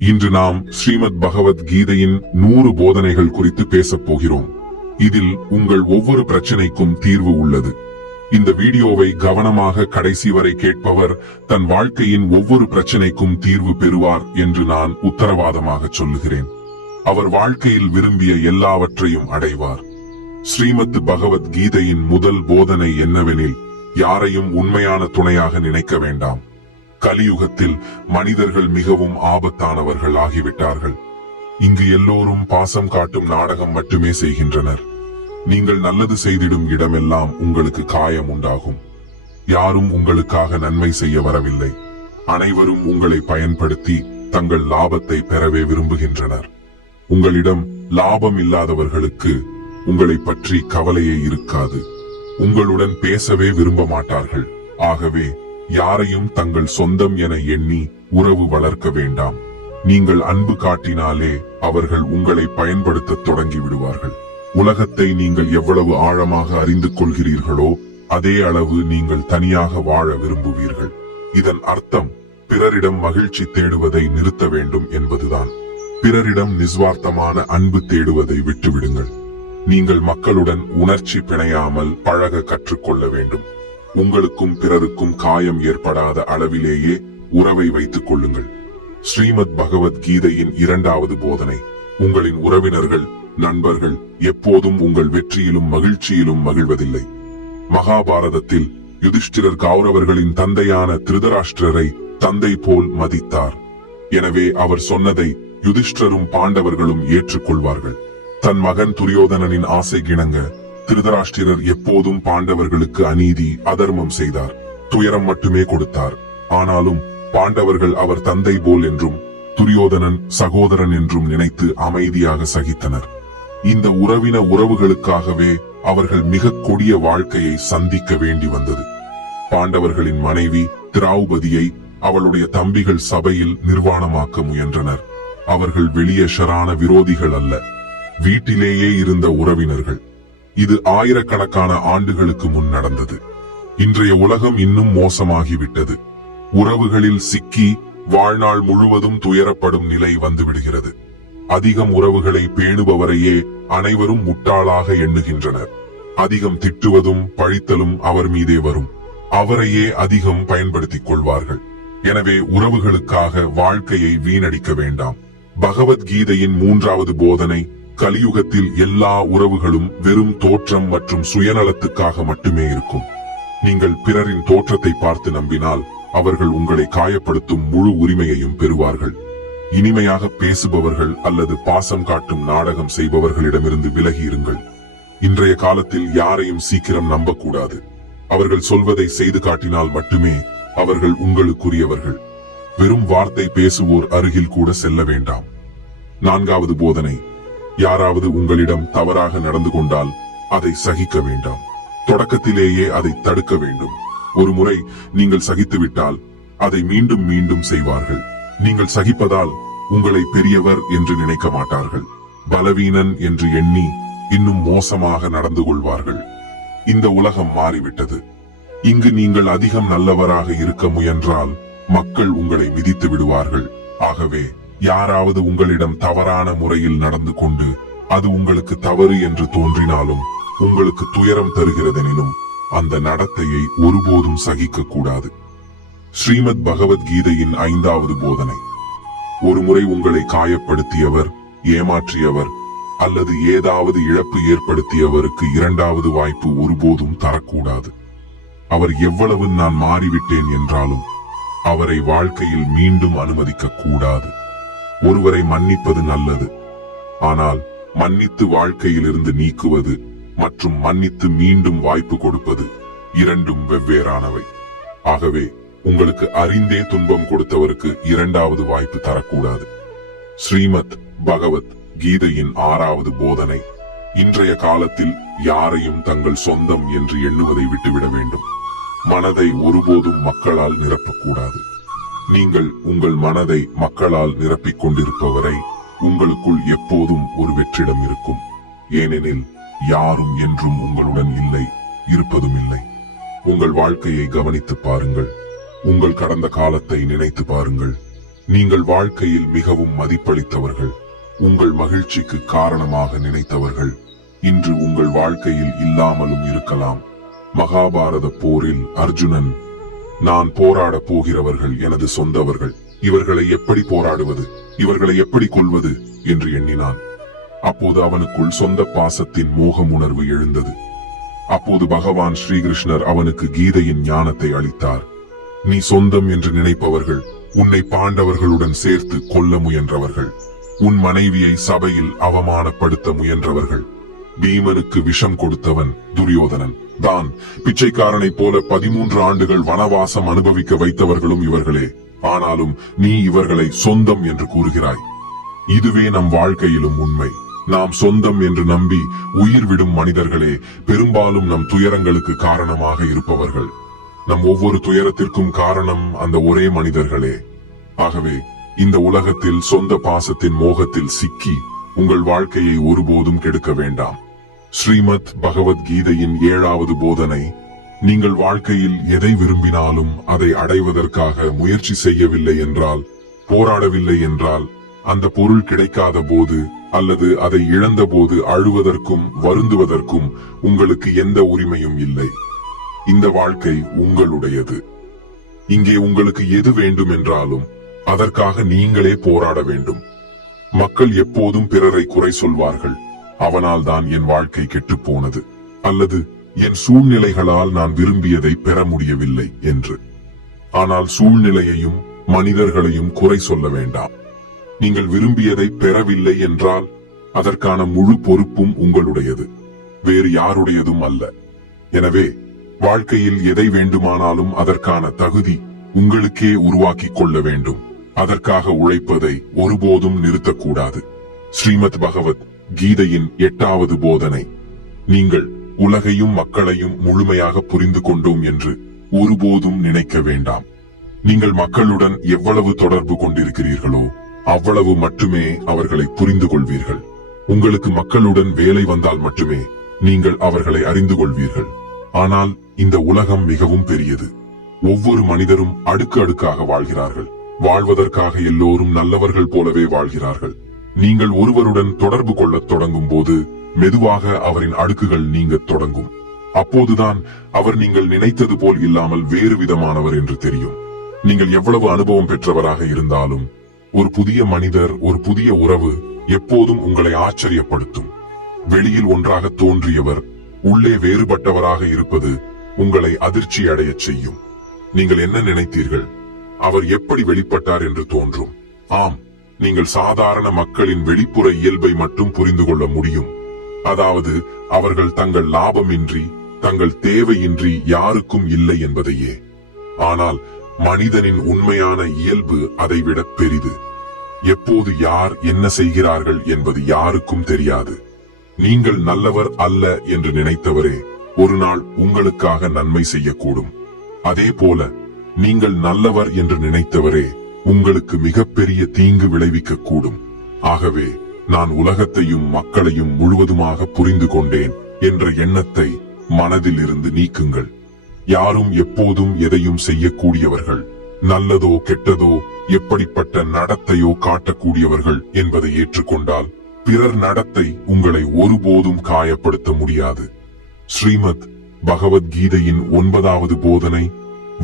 இன்று நாம் ஸ்ரீமத் பகவத் கீதையின் 100 போதனைகள் குறித்து பேசப் போகிறோம். இதில் உங்கள் ஒவ்வொரு பிரச்சனைக்கும் தீர்வு உள்ளது. இந்த வீடியோவை கவனமாக கடைசி வரை கேட்பவர் தன் வாழ்க்கையின் ஒவ்வொரு பிரச்சனைக்கும் தீர்வு பெறுவார் என்று நான் உத்தரவாதமாக சொல்லுகிறேன். அவர் வாழ்க்கையில் விரும்பிய எல்லாவற்றையும் அடைவார். ஸ்ரீமத் பகவத் கீதையின் முதல் போதனை என்னவெனில், யாரையும் உண்மையான துணையாக நினைக்க வேண்டாம். கலியுகத்தில் மனிதர்கள் மிகவும் ஆபத்தானவர்கள் ஆகிவிட்டார்கள். இங்கு எல்லோரும் பாசம் காட்டும் நாடகம் மட்டுமே செய்கின்றனர். நீங்கள் நல்லது செய்திடும் இடமெல்லாம் உங்களுக்கு காயம் உண்டாகும். யாரும் உங்களுக்காக நன்மை செய்ய வரவில்லை. அனைவரும் உங்களை பயன்படுத்தி தங்கள் லாபத்தை பெறவே விரும்புகின்றனர். உங்களிடம் லாபம் இல்லாதவர்களுக்கு உங்களை பற்றி கவலையே இருக்காது. உங்களுடன் பேசவே விரும்ப மாட்டார்கள். ஆகவே யாரையும் தங்கள் சொந்தம் என எண்ணி உறவு வளர்க்க வேண்டாம். நீங்கள் அன்பு காட்டினாலே அவர்கள் உங்களை பயன்படுத்த தொடங்கி விடுவார்கள். உலகத்தை நீங்கள் எவ்வளவு ஆழமாக அறிந்து கொள்கிறீர்களோ அதே அளவு நீங்கள் தனியாக வாழ விரும்புவீர்கள். இதன் அர்த்தம் பிறரிடம் மகிழ்ச்சி தேடுவதை நிறுத்த வேண்டும் என்பதுதான். பிறரிடம் நிஸ்வார்த்தமான அன்பு தேடுவதை விட்டுவிடுங்கள். நீங்கள் மக்களுடன் உணர்ச்சி பிணையாமல் பழக கற்றுக்கொள்ள வேண்டும். உங்களுக்கும் பிறருக்கும் காயம் ஏற்படாத அளவிலேயே உறவை வைத்துக் கொள்ளுங்கள். ஸ்ரீமத் பகவத் கீதையின் 2வது போதனை, உங்களின் உறவினர்கள், நண்பர்கள் எப்போதும் உங்கள் வெற்றியிலும் மகிழ்ச்சியிலும் மகிழ்வதில்லை. மகாபாரதத்தில் யுதிஷ்டிரர் கௌரவர்களின் தந்தையான திருதராஷ்டிரரை தந்தை போல் மதித்தார். எனவே அவர் சொன்னதை யுதிஷ்டிரரும் பாண்டவர்களும் ஏற்றுக்கொள்வார்கள். தன் மகன் துரியோதனனின் ஆசை கிணங்க திருதராஷ்டிரர் எப்போதும் பாண்டவர்களுக்கு அநீதி, அதர்மம் செய்தார். துயரம் மட்டுமே கொடுத்தார். ஆனாலும் பாண்டவர்கள் அவர் தந்தை போல் என்றும் துரியோதனன் சகோதரன் என்றும் நினைத்து அமைதியாக சகித்தனர். இந்த உறவுகளுக்காகவே அவர்கள் மிக கொடிய வாழ்க்கையை சந்திக்க வேண்டி வந்தது. பாண்டவர்களின் மனைவி திரௌபதியை அவளுடைய தம்பிகள் சபையில் நிர்வாணமாக்க முயன்றனர். அவர்கள் வெளியேஷரான விரோதிகள் அல்ல, வீட்டிலேயே இருந்த உறவினர்கள். இது ஆயிரக்கணக்கான ஆண்டுகளுக்கு முன் நடந்தது. இன்றைய உலகம் இன்னும் மோசமாகிவிட்டது. உறவுகளில் சிக்கி வாழ்நாள் முழுவதும் துயரப்படும் நிலை வந்துவிடுகிறது. அதிகம் உறவுகளை பேணுபவரையே அனைவரும் முட்டாளாக எண்ணுகின்றனர். அதிகம் திட்டுவதும் பழித்தலும் அவர் மீதே வரும். அவரையே அதிகம் பயன்படுத்திக் கொள்வார்கள். எனவே உறவுகளுக்காக வாழ்க்கையை வீணடிக்க வேண்டாம். பகவத்கீதையின் 3வது போதனை, கலியுகத்தில் எல்லா உறவுகளும் வெறும் தோற்றம் மற்றும் சுயநலத்துக்காக மட்டுமே இருக்கும். நீங்கள் பிறரின் தோற்றத்தை பார்த்து நம்பினால் அவர்கள் உங்களை காயப்படுத்தும் முழு உரிமையையும் பெறுவார்கள். இனிமையாக பேசுபவர்கள் அல்லது பாசம் காட்டும் நாடகம் செய்பவர்களிடமிருந்து விலகி இருங்கள். இன்றைய காலத்தில் யாரையும் சீக்கிரம் நம்பக்கூடாது. அவர்கள் சொல்வதை செய்து காட்டினால் மட்டுமே அவர்கள் உங்களுக்குரியவர்கள். வெறும் வார்த்தை பேசுவோர் அருகில் கூட செல்ல வேண்டாம். 4வது போதனை, யாராவது உங்களிடம் தவறாக நடந்து கொண்டால் அதை சகிக்க வேண்டாம். தொடக்கத்திலேயே அதை தடுக்க வேண்டும். ஒரு முறை நீங்கள் சகித்துவிட்டால் அதை மீண்டும் மீண்டும் செய்வார்கள். நீங்கள் சகிப்பதால் உங்களை பெரியவர் என்று நினைக்க மாட்டார்கள். பலவீனன் என்று எண்ணி இன்னும் மோசமாக நடந்து கொள்வார்கள். இந்த உலகம் மாறிவிட்டது. இங்கு நீங்கள் அதிகம் நல்லவராக இருக்க முயன்றால் மக்கள் உங்களை மிதித்து விடுவார்கள். ஆகவே யாராவது உங்களிடம் தவறான முறையில் நடந்து கொண்டு அது உங்களுக்கு தவறு என்று தோன்றினாலும் உங்களுக்கு துயரம் தருகிறதெனினும் அந்த நடத்தையை ஒருபோதும் சகிக்க கூடாது. ஸ்ரீமத் பகவத்கீதையின் 5வது போதனை, ஒருமுறை உங்களை காயப்படுத்தியவர், ஏமாற்றியவர் அல்லது ஏதாவது இழப்பு ஏற்படுத்தியவருக்கு 2வது வாய்ப்பு ஒருபோதும் தரக்கூடாது. அவர் எவ்வளவு நான் மாறிவிட்டேன் என்றாலும் அவரை வாழ்க்கையில் மீண்டும் அனுமதிக்க கூடாது. ஒருவரை மன்னிப்பது நல்லது. ஆனால் மன்னித்து வாழ்க்கையிலிருந்து நீக்குவது மற்றும் மன்னித்து மீண்டும் வாய்ப்பு கொடுப்பது இரண்டும் வெவ்வேறானவை. ஆகவே உங்களுக்கு அறிந்தே துன்பம் கொடுத்தவருக்கு 2வது வாய்ப்பு தரக்கூடாது. ஸ்ரீமத் பகவத் கீதையின் 6வது போதனை, இன்றைய காலத்தில் யாரையும் தங்கள் சொந்தம் என்று எண்ணுவதை விட்டுவிட வேண்டும். மனதை ஒருபோதும் மக்களால் நிரப்பக்கூடாது. நீங்கள் உங்கள் மனதை மக்களால் நிரப்பிக் கொண்டிருப்பவரை உங்களுக்குள் எப்போதும் ஒரு வெற்றிடம் இருக்கும். ஏனெனில் யாரும் என்றும் உங்களுடன் இல்லை, இருப்பதும் இல்லை. உங்கள் வாழ்க்கையை கவனித்து பாருங்கள். உங்கள் கடந்த காலத்தை நினைத்து பாருங்கள். நீங்கள் வாழ்க்கையில் மிகவும் மதிப்பளித்தவர்கள், உங்கள் மகிழ்ச்சிக்கு காரணமாக நினைத்தவர்கள் இன்று உங்கள் வாழ்க்கையில் இல்லாமலும் இருக்கலாம். மகாபாரத போரில் அர்ஜுனன், நான் போராடப் போகிறவர்கள் எனது சொந்தவர்கள், இவர்களை எப்படி போராடுவது, இவர்களை எப்படி கொல்வது என்று எண்ணினான். அப்போது அவனுக்குள் சொந்த பாசத்தின் மோகம் உணர்வு எழுந்தது. அப்போது பகவான் ஸ்ரீகிருஷ்ணர் அவனுக்கு கீதையின் ஞானத்தை அளித்தார். நீ சொந்தம் என்று நினைப்பவர்கள் உன்னை பாண்டவர்களுடன் சேர்த்து கொல்ல முயன்றவர்கள், உன் மனைவியை சபையில் அவமானப்படுத்த முயன்றவர்கள், பீமனுக்கு விஷம் கொடுத்தவன் துரியோதனன் தான், பிச்சைக்காரனைப் போல 13 ஆண்டுகள் வனவாசம் அனுபவிக்க வைத்தவர்களும் இவர்களே. ஆனாலும் நீ இவர்களை சொந்தம் என்று கூறுகிறாய். இதுவே நம் வாழ்க்கையிலும் உண்மை. நாம் சொந்தம் என்று நம்பி உயிர் விடும் மனிதர்களே பெரும்பாலும் நம் துயரங்களுக்கு காரணமாக இருப்பவர்கள். நம் ஒவ்வொரு துயரத்திற்கும் காரணம் அந்த ஒரே மனிதர்களே. ஆகவே இந்த உலகத்தில் சொந்த பாசத்தின் மோகத்தில் சிக்கி உங்கள் வாழ்க்கையை ஒருபோதும் கெடுக்க வேண்டாம். ஸ்ரீமத் பகவத்கீதையின் 7வது போதனை, நீங்கள் வாழ்க்கையில் எதை விரும்பினாலும் அதை அடைவதற்காக முயற்சி செய்யவில்லை என்றால், போராடவில்லை என்றால், அந்த பொருள் கிடைக்காத போது அல்லது அதை இழந்த போது அழுவதற்கும் வருந்துவதற்கும் உங்களுக்கு எந்த உரிமையும் இல்லை. இந்த வாழ்க்கை உங்களுடையது. இங்கே உங்களுக்கு எது வேண்டும் என்றாலும் அதற்காக நீங்களே போராட வேண்டும். மக்கள் எப்போதும் பிறரை குறை சொல்வார்கள். அவனால் தான் என் வாழ்க்கை கெட்டுப் போனது, அல்லது என் சூழ்நிலைகளால் நான் விரும்பியதை பெற முடியவில்லை என்று. ஆனால் சூழ்நிலையையும் மனிதர்களையும் குறை சொல்ல வேண்டாம். நீங்கள் விரும்பியதை பெறவில்லை என்றால் அதற்கான முழு பொறுப்பும் உங்களுடையது, வேறு யாருடையதும் அல்ல. எனவே வாழ்க்கையில் எதை வேண்டுமானாலும் அதற்கான தகுதி உங்களுக்கே உருவாக்கிக் கொள்ள வேண்டும். அதற்காக உழைப்பதை ஒருபோதும் நிறுத்தக்கூடாது. ஸ்ரீமத் பகவத் கீதையின் 8வது போதனை, நீங்கள் உலகையும் மக்களையும் முழுமையாக புரிந்து கொண்டோம் என்று ஒருபோதும் நினைக்க வேண்டாம். நீங்கள் மக்களுடன் எவ்வளவு தொடர்பு கொண்டிருக்கிறீர்களோ அவ்வளவு மட்டுமே அவர்களை புரிந்து கொள்வீர்கள். உங்களுக்கு மக்களுடன் வேலை வந்தால் மட்டுமே நீங்கள் அவர்களை அறிந்து கொள்வீர்கள். ஆனால் இந்த உலகம் மிகவும் பெரியது. ஒவ்வொரு மனிதரும் அடுக்கு அடுக்காக வாழ்கிறார்கள். வாழ்வதற்காக எல்லோரும் நல்லவர்கள் போலவே வாழ்கிறார்கள். நீங்கள் ஒருவருடன் தொடர்பு கொள்ளத் தொடங்கும் போது மெதுவாக அவரின் அடுக்குகள் நீங்கத் தொடங்கும். அப்போதுதான் அவர் நீங்கள் நினைத்தது போல் இல்லாமல் வேறு விதமானவர் என்று தெரியும். நீங்கள் எவ்வளவு அனுபவம் பெற்றவராக இருந்தாலும் ஒரு புதிய மனிதர், ஒரு புதிய உறவு எப்போதும் உங்களை ஆச்சரியப்படுத்தும். வெளியில் ஒன்றாக தோன்றியவர் உள்ளே வேறுபட்டவராக இருப்பது உங்களை அதிர்ச்சி அடையச் செய்யும். நீங்கள் என்ன நினைத்தீர்கள், அவர் எப்படி வெளிப்பட்டார் என்று தோன்றும். ஆம், நீங்கள் சாதாரண மக்களின் வெளிப்புற இயல்பை மட்டும் புரிந்து கொள்ள முடியும். அதாவது அவர்கள் தங்கள் லாபமின்றி, தங்கள் தேவையின்றி யாருக்கும் இல்லை என்பதையே. ஆனால் மனிதனின் உண்மையான இயல்பு அதைவிட பெரிது. எப்போது யார் என்ன செய்கிறார்கள் என்பது யாருக்கும் தெரியாது. நீங்கள் நல்லவர் அல்ல என்று நினைத்தவரே ஒரு நாள் உங்களுக்காக நன்மை செய்யக்கூடும். அதே போல நீங்கள் நல்லவர் என்று நினைத்தவரே உங்களுக்கு மிகப்பெரிய தீங்கு விளைவிக்க கூடும். ஆகவே நான் உலகத்தையும் மக்களையும் முழுவதுமாக புரிந்து கொண்டேன் என்ற எண்ணத்தை மனதில் இருந்து நீக்குங்கள். யாரும் எப்போதும் எதையும் செய்யக்கூடியவர்கள், நல்லதோ கெட்டதோ எப்படிப்பட்ட நடத்தையோ காட்டக்கூடியவர்கள் என்பதை ஏற்றுக்கொண்டால் பிறர் நடத்தை உங்களை ஒருபோதும் காயப்படுத்த முடியாது. ஸ்ரீமத் பகவத்கீதையின் 9வது போதனை,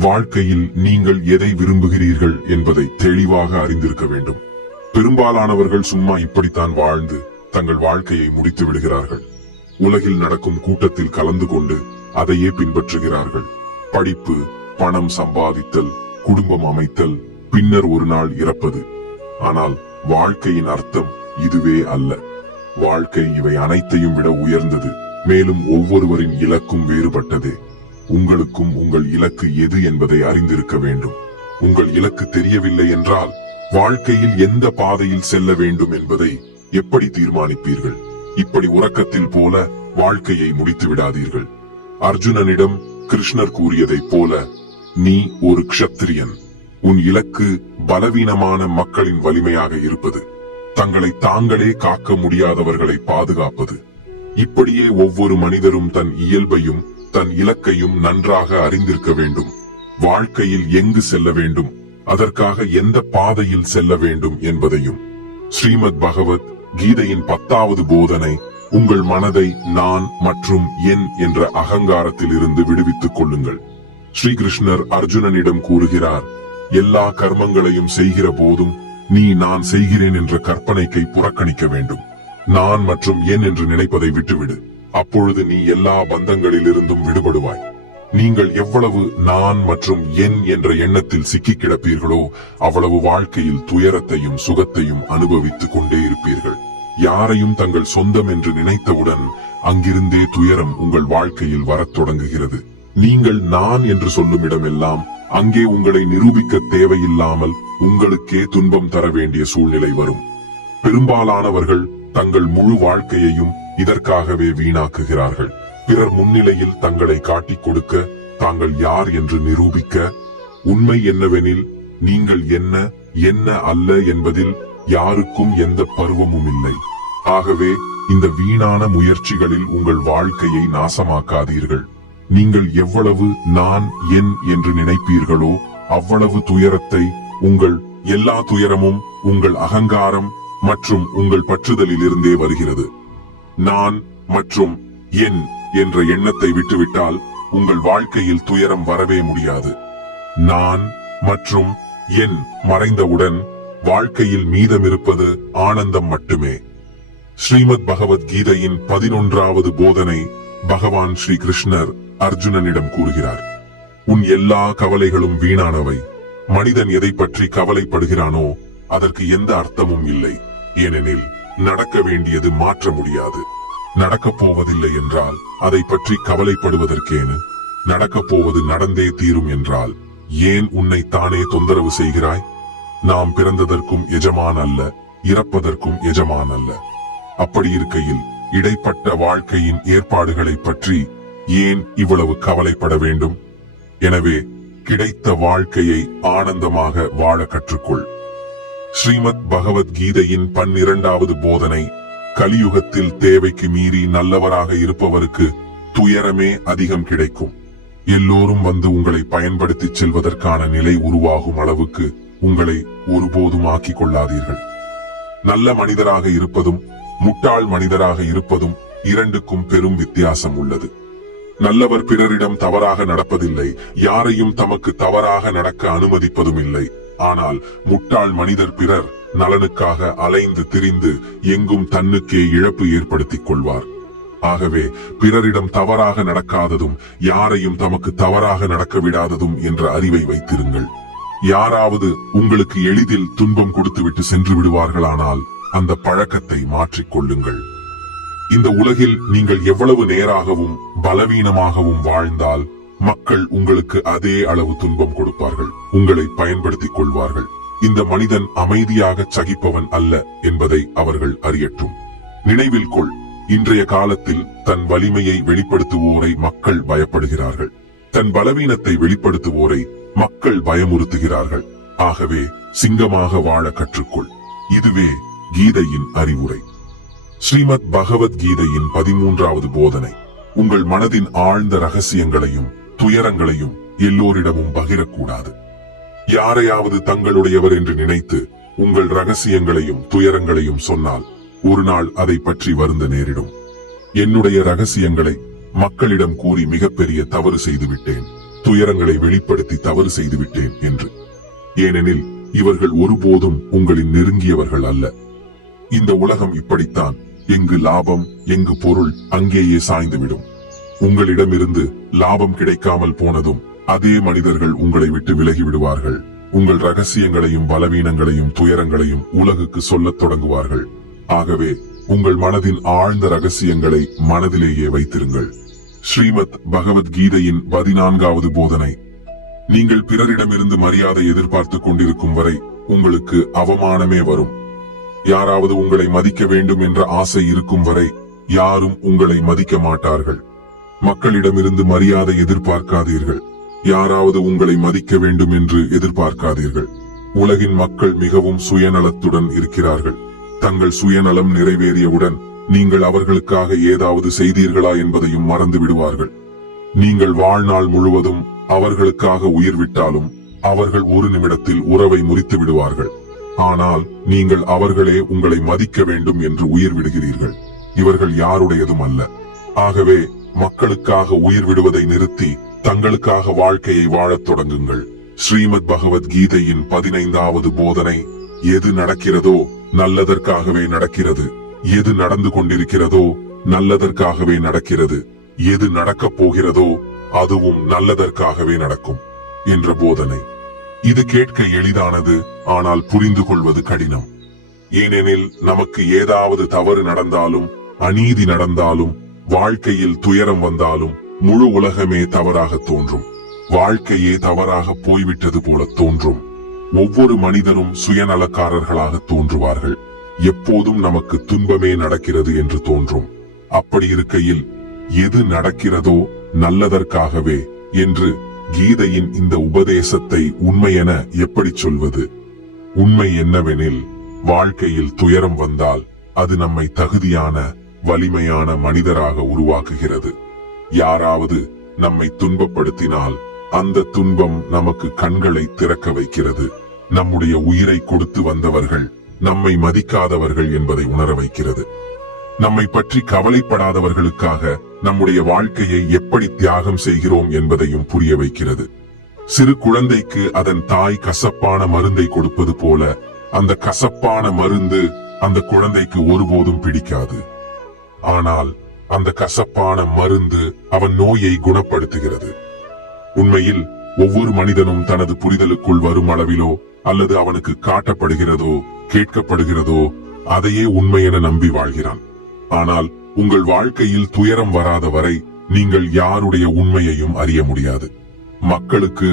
வாழ்க்கையில் நீங்கள் எதை விரும்புகிறீர்கள் என்பதை தெளிவாக அறிந்திருக்க வேண்டும். பெரும்பாலானவர்கள் சும்மா இப்படித்தான் வாழ்ந்து தங்கள் வாழ்க்கையை முடித்து விடுகிறார்கள். உலகில் நடக்கும் கூட்டத்தில் கலந்து கொண்டு அதையே பின்பற்றுகிறார்கள். படிப்பு, பணம் சம்பாதித்தல், குடும்பம் அமைத்தல், பின்னர் ஒரு நாள் இறப்பது. ஆனால் வாழ்க்கையின் அர்த்தம் இதுவே அல்ல. வாழ்க்கை இவை அனைத்தையும் விட உயர்ந்தது. மேலும் ஒவ்வொருவரின் இலக்கும் வேறுபட்டதே. உங்களுக்கும் உங்கள் இலக்கு எது என்பதை அறிந்திருக்க வேண்டும். உங்கள் இலக்கு தெரியவில்லை என்றால் வாழ்க்கையில் எந்த பாதையில் செல்ல வேண்டும் என்பதை எப்படி தீர்மானிப்பீர்கள்? இப்படி உறக்கத்தில் போல வாழ்க்கையை முடித்து விடாதீர்கள். அர்ஜுனனிடம் கிருஷ்ணர் கூறியதைப் போல, நீ ஒரு க்ஷத்திரியன். உன் இலக்கு பலவீனமான மக்களின் வலிமையாக இருப்பது, தங்களை தாங்களே காக்க முடியாதவர்களை பாதுகாப்பது. இப்படியே ஒவ்வொரு மனிதரும் தன் இயல்பையும் தன் இலக்கையும் நன்றாக அறிந்திருக்க வேண்டும். வாழ்க்கையில் எங்கு செல்ல வேண்டும், அதற்காக எந்த பாதையில் செல்ல வேண்டும் என்பதையும். ஸ்ரீமத் பகவத் கீதையின் 10வது போதனை உங்கள் மனதை நான் மற்றும் என் என்ற அகங்காரத்தில் இருந்து விடுவித்துக் கொள்ளுங்கள். ஸ்ரீகிருஷ்ணர் அர்ஜுனனிடம் கூறுகிறார், எல்லா கர்மங்களையும் செய்கிற போதும் நீ நான் செய்கிறேன் என்ற கற்பனைக்கை புறக்கணிக்க வேண்டும். நான் மற்றும் என் என்று நினைப்பதை விட்டுவிடு. அப்பொழுது நீ எல்லா பந்தங்களில் இருந்தும் விடுபடுவாய். நீங்கள் எவ்வளவு நான் மற்றும் என் என்ற எண்ணத்தில் சிக்கி கிடப்பீர்களோ அவ்வளவு வாழ்க்கையில் துயரத்தையும் சுகத்தையும் அனுபவித்துக் கொண்டே இருப்பீர்கள். யாரையும் தங்கள் சொந்தம் என்று நினைத்தவுடன் அங்கிருந்தே துயரம் உங்கள் வாழ்க்கையில் வரத் தொடங்குகிறது. நீங்கள் நான் என்று சொல்லும் இடமெல்லாம் அங்கே உங்களை நிரூபிக்க தேவையில்லாமல் உங்களுக்கே துன்பம் தர வேண்டிய சூழ்நிலை வரும். பெரும்பாலானவர்கள் தங்கள் முழு வாழ்க்கையையும் இதற்காகவே வீணாக்குகிறார்கள். பிறர் முன்னிலையில் தங்களை காட்டிக் கொடுக்க, தாங்கள் யார் என்று நிரூபிக்க. உண்மை என்னவெனில் நீங்கள் என்ன அல்ல என்பதில் யாருக்கும் எந்த பருவமும் இல்லை. ஆகவே இந்த வீணான முயற்சிகளில் உங்கள் வாழ்க்கையை நாசமாக்காதீர்கள். நீங்கள் எவ்வளவு நான் என் என்று நினைப்பீர்களோ அவ்வளவு துயரத்தை உங்கள் எல்லா துயரமும் உங்கள் அகங்காரம் மற்றும் உங்கள் பற்றுதலில் இருந்தே வருகிறது. நான் மற்றும் என் என்ற எண்ணத்தை விட்டுவிட்டால் உங்கள் வாழ்க்கையில் துயரம் வரவே முடியாது. நான் மற்றும் என் மறைந்தவுடன் வாழ்க்கையில் மீதமிருப்பது ஆனந்தம் மட்டுமே. ஸ்ரீமத் பகவத் கீதையின் 11வது போதனை பகவான் ஸ்ரீ கிருஷ்ணர் அர்ஜுனனிடம் கூறுகிறார், உன் எல்லா கவலைகளும் வீணானவை. மனிதன் எதை பற்றி கவலைப்படுகிறானோ அதற்கு எந்த அர்த்தமும் இல்லை. ஏனெனில் நடக்க வேண்டியது மாற்ற முடியாது. நடக்கப் போவதில்லை என்றால் அதை பற்றி கவலைப்படுவதற்கேனு? நடக்கப் போவது நடந்தே தீரும் என்றால் ஏன் உன்னை தானே தொந்தரவு செய்கிறாய்? நாம் பிறந்ததற்கும் எஜமான் அல்ல, இறப்பதற்கும் எஜமான் அல்ல. அப்படி இருக்கையில் இடைப்பட்ட வாழ்க்கையின் ஏற்பாடுகளை பற்றி ஏன் இவ்வளவு கவலைப்பட வேண்டும்? எனவே கிடைத்த வாழ்க்கையை ஆனந்தமாக வாழ கற்றுக்கொள். ஸ்ரீமத் பகவத் கீதையின் 12வது போதனை கலியுகத்தில் தேவைக்கு மீறி நல்லவராக இருப்பவருக்கு துயரமே அதிகம் கிடைக்கும். எல்லோரும் வந்து உங்களை பயன்படுத்தி செல்வதற்கான நிலை உருவாகும் அளவுக்கு உங்களை ஒருபோதும் ஆக்கிக் கொள்ளாதீர்கள். நல்ல மனிதராக இருப்பதும் முட்டாள் மனிதராக இருப்பதும் இரண்டுக்கும் பெரும் வித்தியாசம் உள்ளது. நல்லவர் பிறரிடம் தவறாக நடப்பதில்லை, யாரையும் தமக்கு தவறாக நடக்க அனுமதிப்பதும் இல்லை. ஆனால் முட்டாள் மனிதர் பிறர் நலனுக்காக அலைந்து திரிந்து எங்கும் தன்னுக்கே இழப்பு ஏற்படுத்திக் கொள்வார். ஆகவே பிறரிடம் தவறாக நடக்காததும் யாரையும் தமக்கு தவறாக நடக்க விடாததும் என்ற அறிவை வைத்திருங்கள். யாராவது உங்களுக்கு எளிதில் துன்பம் கொடுத்துவிட்டு சென்று விடுவார்களானால் அந்த பழக்கத்தை மாற்றிக் கொள்ளுங்கள். இந்த உலகில் நீங்கள் எவ்வளவு நேராகவும் பலவீனமாகவும் வாழ்ந்தால் மக்கள் உங்களுக்கு அதே அளவு துன்பம் கொடுப்பார்கள், உங்களை பயன்படுத்திக் கொள்வார்கள். இந்த மனிதன் அமைதியாக சகிப்பவன் அல்ல என்பதை அவர்கள் அறியட்டும். நினைவில் கொள், இன்றைய காலத்தில் தன் வலிமையை வெளிப்படுத்துவோரை மக்கள் பயப்படுகிறார்கள், தன் பலவீனத்தை வெளிப்படுத்துவோரை மக்கள் பயமுறுத்துகிறார்கள். ஆகவே சிங்கமாக வாழ கற்றுக்கொள். இதுவே கீதையின் அறிவுரை. ஸ்ரீமத் பகவத் கீதையின் 13வது போதனை உங்கள் மனதின் ஆழ்ந்த ரகசியங்களையும் துயரங்களையும் எல்லோரிடமும் பகிரக்கூடாது. யாரையாவது தங்களுடையவர் என்று நினைத்து உங்கள் ரகசியங்களையும் துயரங்களையும் சொன்னால் ஒரு நாள் அதை பற்றி வருந்த நேரிடும். என்னுடைய ரகசியங்களை மக்களிடம் கூறி மிகப்பெரிய தவறு செய்துவிட்டேன், துயரங்களை வெளிப்படுத்தி தவறு செய்துவிட்டேன் என்று. ஏனெனில் இவர்கள் ஒருபோதும் உங்களின் நெருங்கியவர்கள் அல்ல. இந்த உலகம் இப்படித்தான், எங்கு லாபம் எங்கு பொருள் அங்கேயே சாய்ந்துவிடும். உங்களிடமிருந்து லாபம் கிடைக்காமல் போனதும் அதே மனிதர்கள் உங்களை விட்டு விலகி விடுவார்கள். உங்கள் ரகசியங்களையும் பலவீனங்களையும் துயரங்களையும் உலகுக்கு சொல்லத் தொடங்குவார்கள். ஆகவே உங்கள் மனதின் ஆழ்ந்த ரகசியங்களை மனதிலேயே வைத்திருங்கள். ஸ்ரீமத் பகவத் கீதையின் 14வது போதனை நீங்கள் பிறரிடமிருந்து மரியாதை எதிர்பார்த்து கொண்டிருக்கும் வரை உங்களுக்கு அவமானமே வரும். யாராவது உங்களை மதிக்க வேண்டும் என்ற ஆசை இருக்கும் வரை யாரும் உங்களை மதிக்க மாட்டார்கள். மக்களிடமிருந்து மரியாதை எதிர்பார்க்காதீர்கள். யாராவது உங்களை மதிக்க வேண்டும் என்று எதிர்பார்க்காதீர்கள். உலகின் மக்கள் மிகவும் சுயநலத்துடன் இருக்கிறார்கள். தங்கள் சுயநலம் நிறைவேறியவுடன் நீங்கள் அவர்களுக்காக ஏதாவது செய்தீர்களா என்பதையும் மறந்து விடுவார்கள். நீங்கள் வாழ்நாள் முழுவதும் அவர்களுக்காக உயிர் விட்டாலும் அவர்கள் ஒரு நிமிடத்தில் உறவை முறித்து விடுவார்கள். ஆனால் நீங்கள் அவர்களே உங்களை மதிக்க வேண்டும் என்று உயிர் விடுகிறீர்கள். இவர்கள் யாருடையதும் அல்ல. ஆகவே மக்களுக்காக உயிர் விடுவதை நிறுத்தி தங்களுக்காக வாழ்க்கையை வாழத் தொடங்குங்கள். ஸ்ரீமத் பகவத்கீதையின் 15வது போதனை: எது நடக்கிறதோ நல்லதற்காகவே நடக்கிறது. எது நடந்து கொண்டிருக்கிறதோ நல்லதற்காகவே நடக்கிறது. எது நடக்கப் போகிறதோ அதுவும் நல்லதற்காகவே நடக்கும் என்ற போதனை. இது கேட்க எளிதானது, ஆனால் புரிந்து கொள்வது கடினம். ஏனெனில் நமக்கு ஏதாவது தவறு நடந்தாலும், அநீதி நடந்தாலும், வாழ்க்கையில் துயரம் வந்தாலும் முழு உலகமே தவறாக தோன்றும். வாழ்க்கையே தவறாக போய்விட்டது போல தோன்றும். ஒவ்வொரு மனிதரும் சுயநலக்காரர்களாக தோன்றுவார்கள். எப்போதும் நமக்கு துன்பமே நடக்கிறது என்று தோன்றும். அப்படி இருக்கையில் எது நடக்கிறதோ நல்லதற்காகவே என்று கீதையின் இந்த உபதேசத்தை உண்மையென எப்படி சொல்வது? உண்மை என்னவெனில், வாழ்க்கையில் துயரம் வந்தால் அது நம்மை தகுதியான, வலிமையான மனிதராக உருவாக்குகிறது. யாராவது நம்மை துன்பப்படுத்தினால் அந்த துன்பம் நமக்கு கண்களை திறக்க வைக்கிறது. நம்முடைய உயிரை கொடுத்து வந்தவர்கள் நம்மை மதிக்காதவர்கள் என்பதை உணர வைக்கிறது. நம்மை பற்றி கவலைப்படாதவர்களுக்காக நம்முடைய வாழ்க்கையை எப்படி தியாகம் செய்கிறோம் என்பதையும் புரிய வைக்கிறது. சிறு குழந்தைக்கு அதன் தாய் கசப்பான மருந்தை கொடுப்பது போல அந்த கசப்பான மருந்து அந்த குழந்தைக்கு ஒருபோதும் பிடிக்காது. ஆனால் அந்த கசப்பான மருந்து அவன் நோயை குணப்படுத்துகிறது. உண்மையில் ஒவ்வொரு மனிதனும் தனது புரிதலுக்குள் வரும் அளவிலோ அல்லது அவனுக்கு காட்டப்படுகிறதோ கேட்கப்படுகிறதோ அதையே உண்மை என நம்பி வாழ்கிறான். ஆனால் உங்கள் வாழ்க்கையில் துயரம் வராத வரை நீங்கள் யாருடைய உண்மையையும் அறிய முடியாது. மக்களுக்கு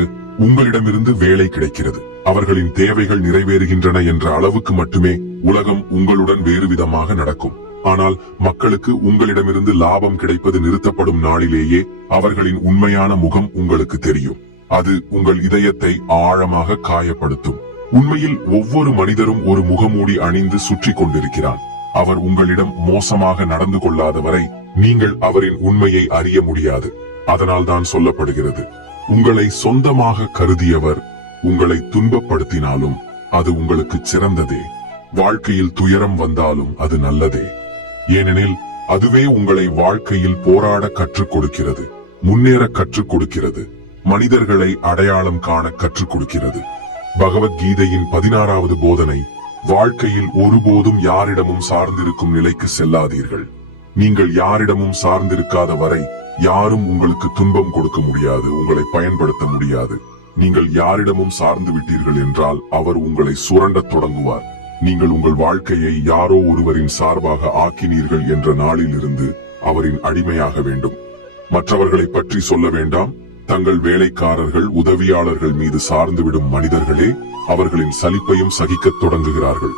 உங்களிடமிருந்து வேலை கிடைக்கிறது, அவர்களின் தேவைகள் நிறைவேறுகின்றன என்ற அளவுக்கு மட்டுமே உலகம் உங்களுடன் வேறு விதமாக நடக்கும். ஆனால் மக்களுக்கு உங்களிடமிருந்து லாபம் கிடைப்பது நிறுத்தப்படும் நாளிலேயே அவர்களின் உண்மையான முகம் உங்களுக்கு தெரியும். அது உங்கள் இதயத்தை ஆழமாக காயப்படுத்தும். உண்மையில் ஒவ்வொரு மனிதரும் ஒரு முகமூடி அணிந்து சுற்றி கொண்டிருக்கிறான். அவர் உங்களிடம் மோசமாக நடந்து கொள்ளாத வரை நீங்கள் அவரின் உண்மையை அறிய முடியாது. அதனால் தான் சொல்லப்படுகிறது, உங்களை சொந்தமாக கருதியவர் உங்களை துன்பப்படுத்தினாலும் அது உங்களுக்கு சிறந்ததே. வாழ்க்கையில் துயரம் வந்தாலும் அது நல்லதே. ஏனெனில் அதுவே உங்களை வாழ்க்கையில் போராட கற்றுக் கொடுக்கிறது, முன்னேற கற்றுக் கொடுக்கிறது, மனிதர்களை அடையாளம் காண கற்றுக் கொடுக்கிறது. பகவத்கீதையின் 16வது போதனை: வாழ்க்கையில் ஒருபோதும் யாரிடமும் சார்ந்திருக்கும் நிலைக்கு செல்லாதீர்கள். நீங்கள் யாரிடமும் சார்ந்திருக்காத வரை யாரும் உங்களுக்கு துன்பம் கொடுக்க முடியாது, உங்களை பயன்படுத்த முடியாது. நீங்கள் யாரிடமும் சார்ந்து விட்டீர்கள் என்றால் அவர் உங்களை சுரண்டத் தொடங்குவார். நீங்கள் உங்கள் வாழ்க்கையை யாரோ ஒருவரின் சார்பாக ஆக்கினீர்கள் என்ற நாளில் இருந்து அவரின் அடிமையாக வேண்டும். மற்றவர்களை பற்றி சொல்ல வேண்டாம். தங்கள் வேலைக்காரர்கள், உதவியாளர்கள் மீது சார்ந்துவிடும் மனிதர்களே அவர்களின் சலிப்பையும் சகிக்கத் தொடங்குகிறார்கள்.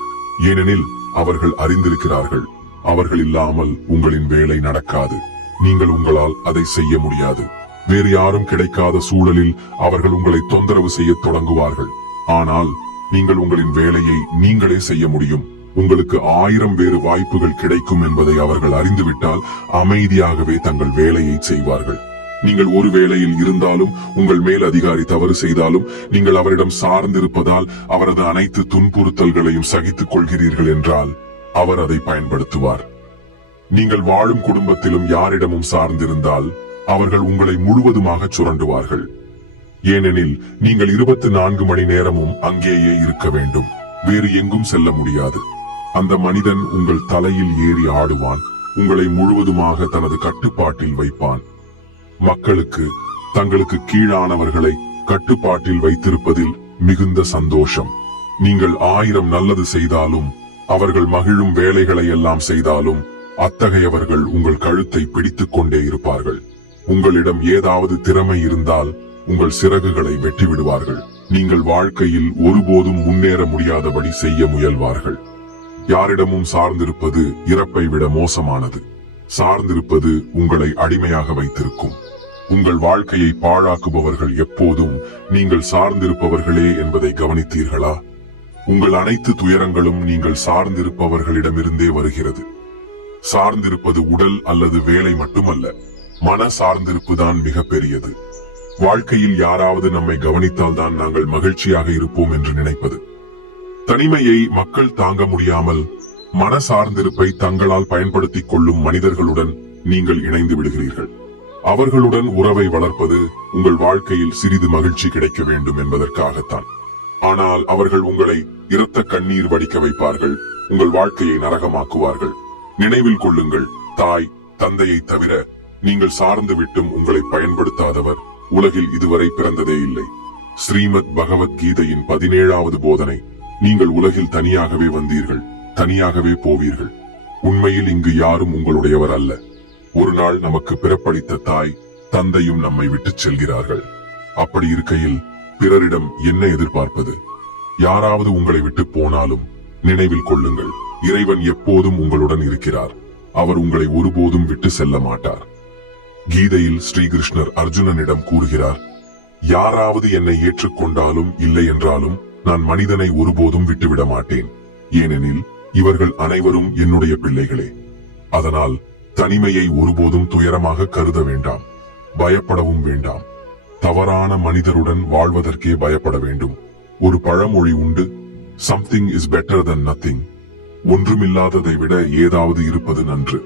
ஏனெனில் அவர்கள் அறிந்திருக்கிறார்கள், அவர்கள் இல்லாமல் உங்களின் வேலை நடக்காது. நீங்கள் உங்களால் அதை செய்ய முடியாது. வேறு யாரும் கிடைக்காத சூழலில் அவர்கள் உங்களை தொந்தரவு செய்ய தொடங்குவார்கள். ஆனால் நீங்கள் உங்களின் வேலையை நீங்களே செய்ய முடியும். உங்களுக்கு 1000 வேறு வாய்ப்புகள் கிடைக்கும் என்பதை அவர்கள் அறிந்துவிட்டால் அமைதியாகவே தங்கள் வேலையை செய்வார்கள். நீங்கள் ஒரு வேலையில் இருந்தாலும், உங்கள் மேல் அதிகாரி தவறு செய்தாலும், நீங்கள் அவரிடம் சார்ந்திருப்பதால் அவரது அனைத்து துன்புறுத்தல்களையும் சகித்துக் கொள்கிறீர்கள் என்றால் அவர் அதை பயன்படுத்துவார். நீங்கள் வாழும் குடும்பத்திலும் யாரிடமும் சார்ந்திருந்தால் அவர்கள் உங்களை முழுவதுமாக சுரண்டுவார்கள். ஏனெனில் நீங்கள் 24 மணி நேரமும் அங்கேயே இருக்க வேண்டும், வேறு எங்கும் செல்ல முடியாது. அந்த மனிதன் உங்கள் தலையில் ஏறி ஆடுவான், உங்களை முழுவதுமாக தனது கட்டுப்பாட்டில் வைப்பான். மக்களுக்கு தங்களுக்கு கீழானவர்களை கட்டுப்பாட்டில் வைத்திருப்பதில் மிகுந்த சந்தோஷம். நீங்கள் 1000 நல்லது செய்தாலும், அவர்கள் மகிழும் வேலைகளை எல்லாம் செய்தாலும் அத்தகையவர்கள் உங்கள் கழுத்தை பிடித்துக் கொண்டே இருப்பார்கள். உங்களிடம் ஏதாவது திறமை இருந்தால் உங்கள் சிறகுகளை வெட்டிவிடுவார்கள். நீங்கள் வாழ்க்கையில் ஒருபோதும் முன்னேற முடியாதபடி செய்ய முயல்வார்கள். யாரிடமும் சார்ந்திருப்பது இறப்பை விட மோசமானது. சார்ந்திருப்பது உங்களை அடிமையாக வைத்திருக்கும். உங்கள் வாழ்க்கையை பாழாக்குபவர்கள் எப்போதும் நீங்கள் சார்ந்திருப்பவர்களே என்பதை கவனித்தீர்களா? உங்கள் அனைத்து துயரங்களும் நீங்கள் சார்ந்திருப்பவர்களிடமிருந்தே வருகிறது. சார்ந்திருப்பது உடல் அல்லது வேலை மட்டுமல்ல, மன சார்ந்திருப்புதான் மிக பெரியது. வாழ்க்கையில் யாராவது நம்மை கவனித்தால் தான் நாங்கள் மகிழ்ச்சியாக இருப்போம் என்று நினைப்பது. தனிமையை மக்கள் தாங்க முடியாமல் மனசார்ந்திருப்பை தங்களால் பயன்படுத்திக் கொள்ளும் மனிதர்களுடன் நீங்கள் இணைந்து விடுகிறீர்கள். அவர்களுடன் உறவை வளர்ப்பது உங்கள் வாழ்க்கையில் சிறிது மகிழ்ச்சி கிடைக்க வேண்டும் என்பதற்காகத்தான். ஆனால் அவர்கள் உங்களை இரத்த கண்ணீர் வடிக்க வைப்பார்கள், உங்கள் வாழ்க்கையை நரகமாக்குவார்கள். நினைவில் கொள்ளுங்கள், தாய் தந்தையை தவிர நீங்கள் சார்ந்து விட்டும் உங்களை பயன்படுத்தாதவர் உலகில் இதுவரை பிறந்ததே இல்லை. ஸ்ரீமத் பகவத்கீதையின் 17வது போதனை. நீங்கள் உலகில் தனியாகவே வந்தீர்கள், தனியாகவே போவீர்கள். உண்மையில் இங்கு யாரும் உங்களுடையவர் அல்ல. ஒரு நாள் நமக்கு பிறப்பளித்த தாய் தந்தையும் நம்மை விட்டுச் செல்கிறார்கள். அப்படி இருக்கையில் பிறரிடம் என்ன எதிர்பார்ப்பது? யாராவது உங்களை விட்டு போனாலும் நினைவில் கொள்ளுங்கள், இறைவன் எப்போதும் உங்களுடன் இருக்கிறார். அவர் உங்களை ஒருபோதும் விட்டு செல்ல மாட்டார். கீதையில் ஸ்ரீகிருஷ்ணர் அர்ஜுனனிடம் கூறுகிறார், யாராவது என்னை ஏற்றுக்கொண்டாலும் இல்லை என்றாலும் நான் மனிதனை ஒருபோதும் விட்டுவிட மாட்டேன். ஏனெனில் இவர்கள் அனைவரும் என்னுடைய பிள்ளைகளே. அதனால் தனிமையை ஒருபோதும் துயரமாக கருத வேண்டாம், பயப்படவும் வேண்டாம். தவறான மனிதருடன் வாழ்வதற்கே பயப்பட வேண்டும். ஒரு பழமொழி உண்டு, something is better than nothing. ஒன்றுமில்லாததை விட ஏதாவது இருப்பது நன்று.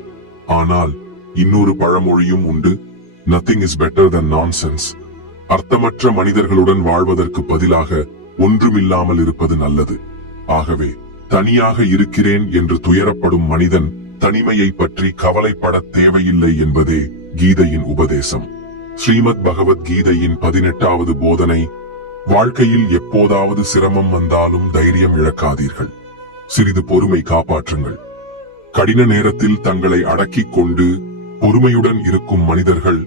ஆனால் இன்னொரு பழமொழியும் உண்டு, nothing is better than nonsense. அர்த்தமற்ற மனிதர்களுடன் வாழ்வதற்கு பதிலாக ஒன்றுமில்லாமல் இருப்பது நல்லது. ஆகவே தனியாக இருக்கிறேன் என்று துயரப்படும் மனிதன் தனிமையை பற்றி கவலைப்பட தேவையில்லை என்பதே கீதையின் உபதேசம். ஸ்ரீமத் பகவத்கீதையின் 18வது போதனை. வாழ்க்கையில் எப்போதாவது சிரமம் வந்தாலும் தைரியம் இழக்காதீர்கள். சிறிது பொறுமை காப்பாற்றுங்கள். கடின நேரத்தில் தங்களை அடக்கிக் கொண்டு பொறுமையுடன் இருக்கும் மனிதர்கள்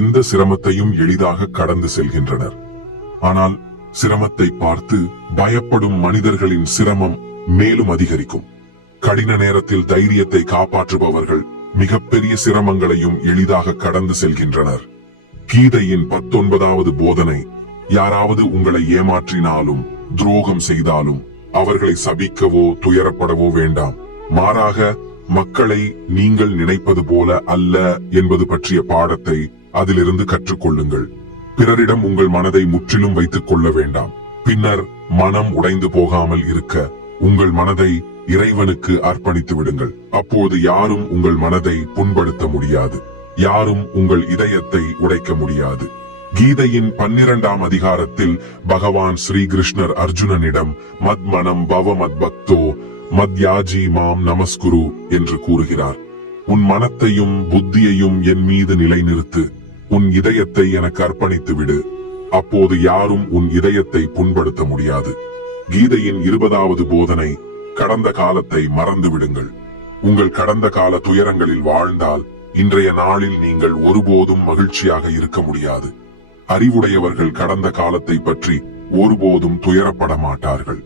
எந்த சிரமத்தையும் எளிதாக கடந்து செல்கின்றனர். ஆனால் சிரமத்தை பார்த்து பயப்படும் மனிதர்களின் சிரமம் மேலும் அதிகரிக்கும். கடின நேரத்தில் தைரியத்தை காப்பாற்றுபவர்கள் மிகப்பெரிய சிரமங்களையும் எளிதாக கடந்து செல்கின்றனர். கீதையின் 19வது போதனை. யாராவது உங்களை ஏமாற்றினாலும் துரோகம் செய்தாலும் அவர்களை சபிக்கவோ துயரப்படவோ வேண்டாம். மாறாக மக்களை நீங்கள் நினைப்பது போல அல்ல என்பது பற்றிய பாடத்தை அதிலிருந்து கற்றுக்கொள்ளுங்கள். பிறரிடம் உங்கள் மனதை முற்றிலும் வைத்துக் கொள்ள வேண்டாம். பின்னர் மனம் உடைந்து போகாமல் இருக்க உங்கள் மனதை இறைவனுக்கு அர்ப்பணித்து விடுங்கள். அப்போது யாரும் உங்கள் மனதை புண்படுத்த முடியாது, யாரும் உங்கள் இதயத்தை உடைக்க முடியாது. கீதையின் 12ஆம் அதிகாரத்தில் பகவான் ஸ்ரீகிருஷ்ணர் அர்ஜுனனிடம் மத்மனம் பவ மத்பக்தோ மத்யாஜி மாம் நமஸ்குரு என்று கூறுகிறார். உன் மனத்தையும் புத்தியையும் என் மீது நிலைநிறுத்து, உன் இதயத்தை எனக்கு அர்ப்பணித்து விடு. அப்போது யாரும் உன் இதயத்தை புண்படுத்த முடியாது. கீதையின் 20வது போதனை. கடந்த காலத்தை மறந்து விடுங்கள். உங்கள் கடந்த கால துயரங்களில் வாழ்ந்தால் இன்றைய நாளில் நீங்கள் ஒருபோதும் மகிழ்ச்சியாக இருக்க முடியாது. அறிவுடையவர்கள் கடந்த காலத்தை பற்றி ஒருபோதும் துயரப்பட மாட்டார்கள்.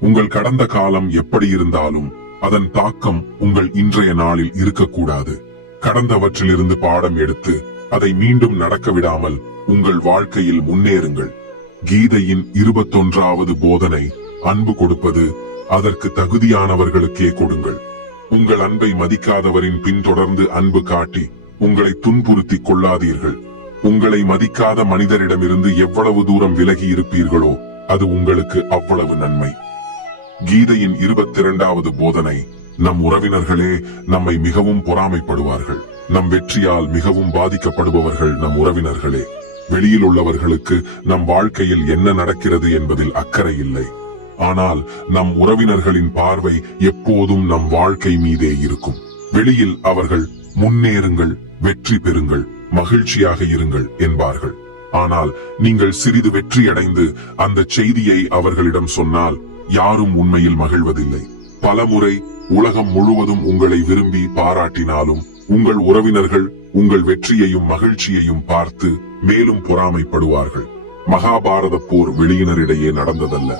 உங்கள் கடந்த காலம் எப்படி இருந்தாலும் அதன் தாக்கம் உங்கள் இன்றைய நாளில் இருக்கக்கூடாது. கடந்தவற்றிலிருந்து பாடம் எடுத்து அதை மீண்டும் நடக்க விடாமல் உங்கள் வாழ்க்கையில் முன்னேறுங்கள். கீதையின் 21வது போதனை. அன்பு கொடுப்பது அதற்கு தகுதியானவர்களுக்கே கொடுங்கள். உங்கள் அன்பை மதிக்காதவரின் பின்தொடர்ந்து அன்பு காட்டி உங்களை துன்புறுத்திக் கொள்ளாதீர்கள். உங்களை மதிக்காத மனிதரிடமிருந்து எவ்வளவு தூரம் விலகி இருப்பீர்களோ அது உங்களுக்கு அவ்வளவு நன்மை. கீதையின் 22வது போதனை. நம் உறவினர்களே நம்மை மிகவும் பொறாமைப்படுவார்கள். நம் வெற்றியால் மிகவும் பாதிக்கப்படுபவர்கள் நம் உறவினர்களே. வெளியில் உள்ளவர்களுக்கு நம் வாழ்க்கையில் என்ன நடக்கிறது என்பதில் அக்கறை இல்லை. ஆனால் நம் உறவினர்களின் பார்வை எப்போதும் நம் வாழ்க்கை மீதே இருக்கும். வெளியில் அவர்கள் முன்னேறுங்கள், வெற்றி பெறுங்கள், மகிழ்ச்சியாக இருங்கள் என்பார்கள். ஆனால் நீங்கள் சிறிது வெற்றியடைந்து அந்த செய்தியை அவர்களிடம் சொன்னால் யாரும் உண்மையில் மகிழ்வதில்லை. பலமுறை உலகம் முழுவதும் உங்களை விரும்பி பாராட்டினாலும் உங்கள் உறவினர்கள் உங்கள் வெற்றியையும் மகிழ்ச்சியையும் பார்த்து மேலும் பொறாமைப்படுவார்கள். மகாபாரத போர் வெளியினரிடையே நடந்ததல்ல,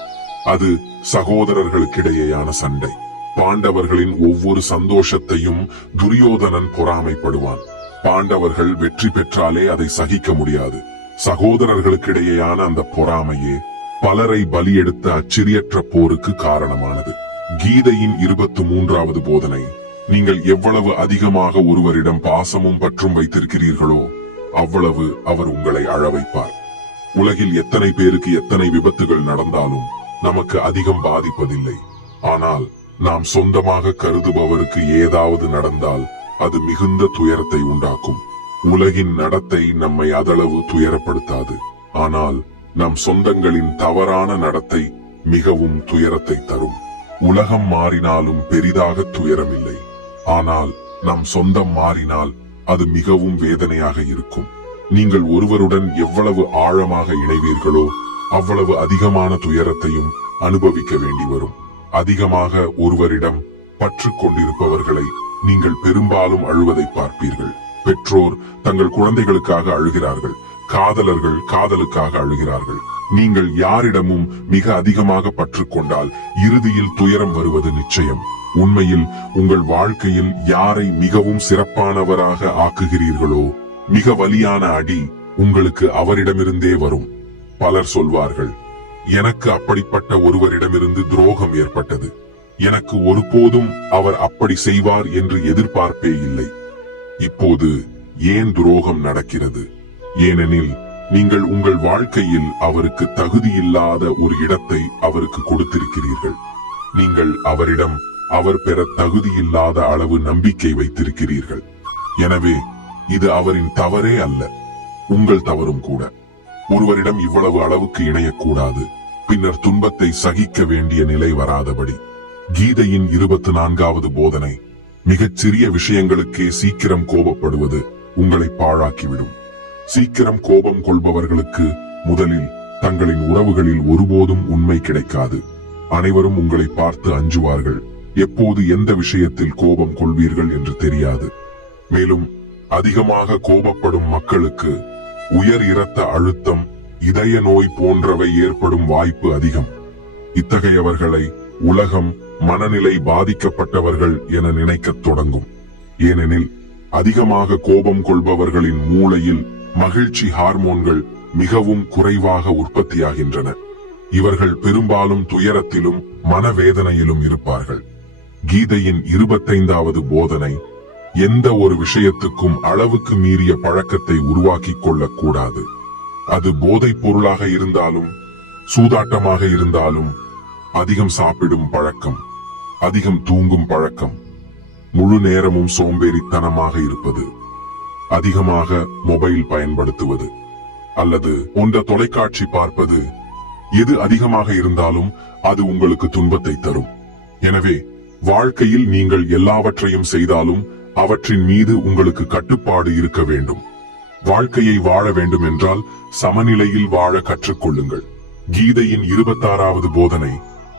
அது சகோதரர்களுக்கிடையேயான சண்டை. பாண்டவர்களின் ஒவ்வொரு சந்தோஷத்தையும் துரியோதனன் பொறாமைப்படுவான். பாண்டவர்கள் வெற்றி பெற்றாலே அதை சகிக்க முடியாது. சகோதரர்களுக்கிடையேயான அந்த பொறாமையே பலரை பலியெடுத்த அச்சிறியற்ற போருக்கு காரணமானது. கீதையின் 23வது போதனை. நீங்கள் எவ்வளவு அதிகமாக ஒருவரிடம் பாசமும் பற்றும் வைத்திருக்கிறீர்களோ அவ்வளவு அவர் உங்களை அழ வைப்பார். உலகில் எத்தனை பேருக்கு எத்தனை விபத்துகள் நடந்தாலும் நமக்கு அதிகம் பாதிப்பதில்லை. ஆனால் நாம் சொந்தமாக கருதுபவருக்கு ஏதாவது நடந்தால் அது மிகுந்த துயரத்தை உண்டாக்கும். உலகின் நடத்தை நம்மை அதளவு துயரப்படுத்தாது. ஆனால் நம் சொந்தங்களின் தவறான நடத்தை மிகவும் துயரத்தை தரும். உலகம் மாறினாலும் பெரிதாக துயரமில்லை. ஆனால் நம் சொந்தம் மாறினால் அது மிகவும் வேதனையாக இருக்கும். நீங்கள் ஒருவருடன் எவ்வளவு ஆழமாக இணைவீர்களோ அவ்வளவு அதிகமான துயரத்தையும் அனுபவிக்க வேண்டி வரும். அதிகமாக ஒருவரிடம் பற்று கொண்டிருப்பவர்களை நீங்கள் பெரும்பாலும் அழுவதை பார்ப்பீர்கள். பெற்றோர் தங்கள் குழந்தைகளுக்காக அழுகிறார்கள். காதலர்கள் காதலுக்காக அழுகிறார்கள். நீங்கள் யாரிடமும் மிக அதிகமாக பற்று கொண்டால் இறுதியில் துயரம் வருவது நிச்சயம். உண்மையில் உங்கள் வாழ்க்கையில் யாரை மிகவும் சிறப்பானவராக ஆக்குகிறீர்களோ மிக வலியான அடி உங்களுக்கு அவரிடமிருந்தே வரும். பலர் சொல்வார்கள், எனக்கு அப்படிப்பட்ட ஒருவரிடமிருந்து துரோகம் ஏற்பட்டது. எனக்கு ஒருபோதும் அவர் அப்படி செய்வார் என்று எதிர்பார்ப்பே இல்லை. இப்போது ஏன் துரோகம் நடக்கிறது? ஏனெனில் நீங்கள் உங்கள் வாழ்க்கையில் அவருக்கு தகுதியில்லாத ஒரு இடத்தை அவருக்கு கொடுத்திருக்கிறீர்கள். நீங்கள் அவரிடம் அவர் பெற தகுதியில்லாத அளவு நம்பிக்கை வைத்திருக்கிறீர்கள். எனவே இது அவரின் தவறே அல்ல, உங்கள் தவறும் கூட. ஒருவரிடம் இவ்வளவு அளவுக்கு இணையக்கூடாது, பின்னர் துன்பத்தை சகிக்க வேண்டிய நிலை வராதபடி. கீதையின் 24வது போதனை, மிகச் சிறிய விஷயங்களுக்கே சீக்கிரம் கோபப்படுவது உங்களை பாழாக்கிவிடும். சீக்கிரம் கோபம் கொள்பவர்களுக்கு முதலில் தங்களின் உறவுகளில் ஒருபோதும் உண்மை கிடைக்காது. அனைவரும் உங்களை பார்த்து அஞ்சுவார்கள். எப்போது எந்த விஷயத்தில் கோபம் கொள்வீர்கள் என்று தெரியாது. மேலும் அதிகமாக கோபப்படும் மக்களுக்கு உயர் இரத்த அழுத்தம், இதய நோய் போன்றவை ஏற்படும் வாய்ப்பு அதிகம். இத்தகையவர்களை உலகம் மனநிலை பாதிக்கப்பட்டவர்கள் என நினைக்கத் தொடங்கும். ஏனெனில் அதிகமாக கோபம் கொள்பவர்களின் மூளையில் மகிழ்ச்சி ஹார்மோன்கள் மிகவும் குறைவாக உற்பத்தியாகின்றன. இவர்கள் பெரும்பாலும் துயரத்திலும் மனவேதனையிலும் இருப்பார்கள். கீதையின் 25வது போதனை, எந்த ஒரு விஷயத்துக்கும் அளவுக்கு மீறிய பழக்கத்தை உருவாக்கிக் கொள்ளக்கூடாது. அது போதைப் பொருளாக இருந்தாலும் சூதாட்டமாக இருந்தாலும், அதிகம் சாப்பிடும் பழக்கம், அதிகம் தூங்கும் பழக்கம், முழு நேரமும் சோம்பேறித்தனமாக இருப்பது, அதிகமாக மொபைல் பயன்படுத்துவது அல்லது போன்ற தொலைக்காட்சி பார்ப்பது, எது அதிகமாக இருந்தாலும் அது உங்களுக்கு துன்பத்தை தரும். எனவே வாழ்க்கையில் நீங்கள் எல்லாவற்றையும் செய்தாலும் அவற்றின் மீது உங்களுக்கு கட்டுப்பாடு இருக்க வேண்டும். வாழ்க்கையை வாழ வேண்டும் என்றால் சமநிலையில் வாழ கற்றுக்கொள்ளுங்கள். கீதையின் 26வது போதனை,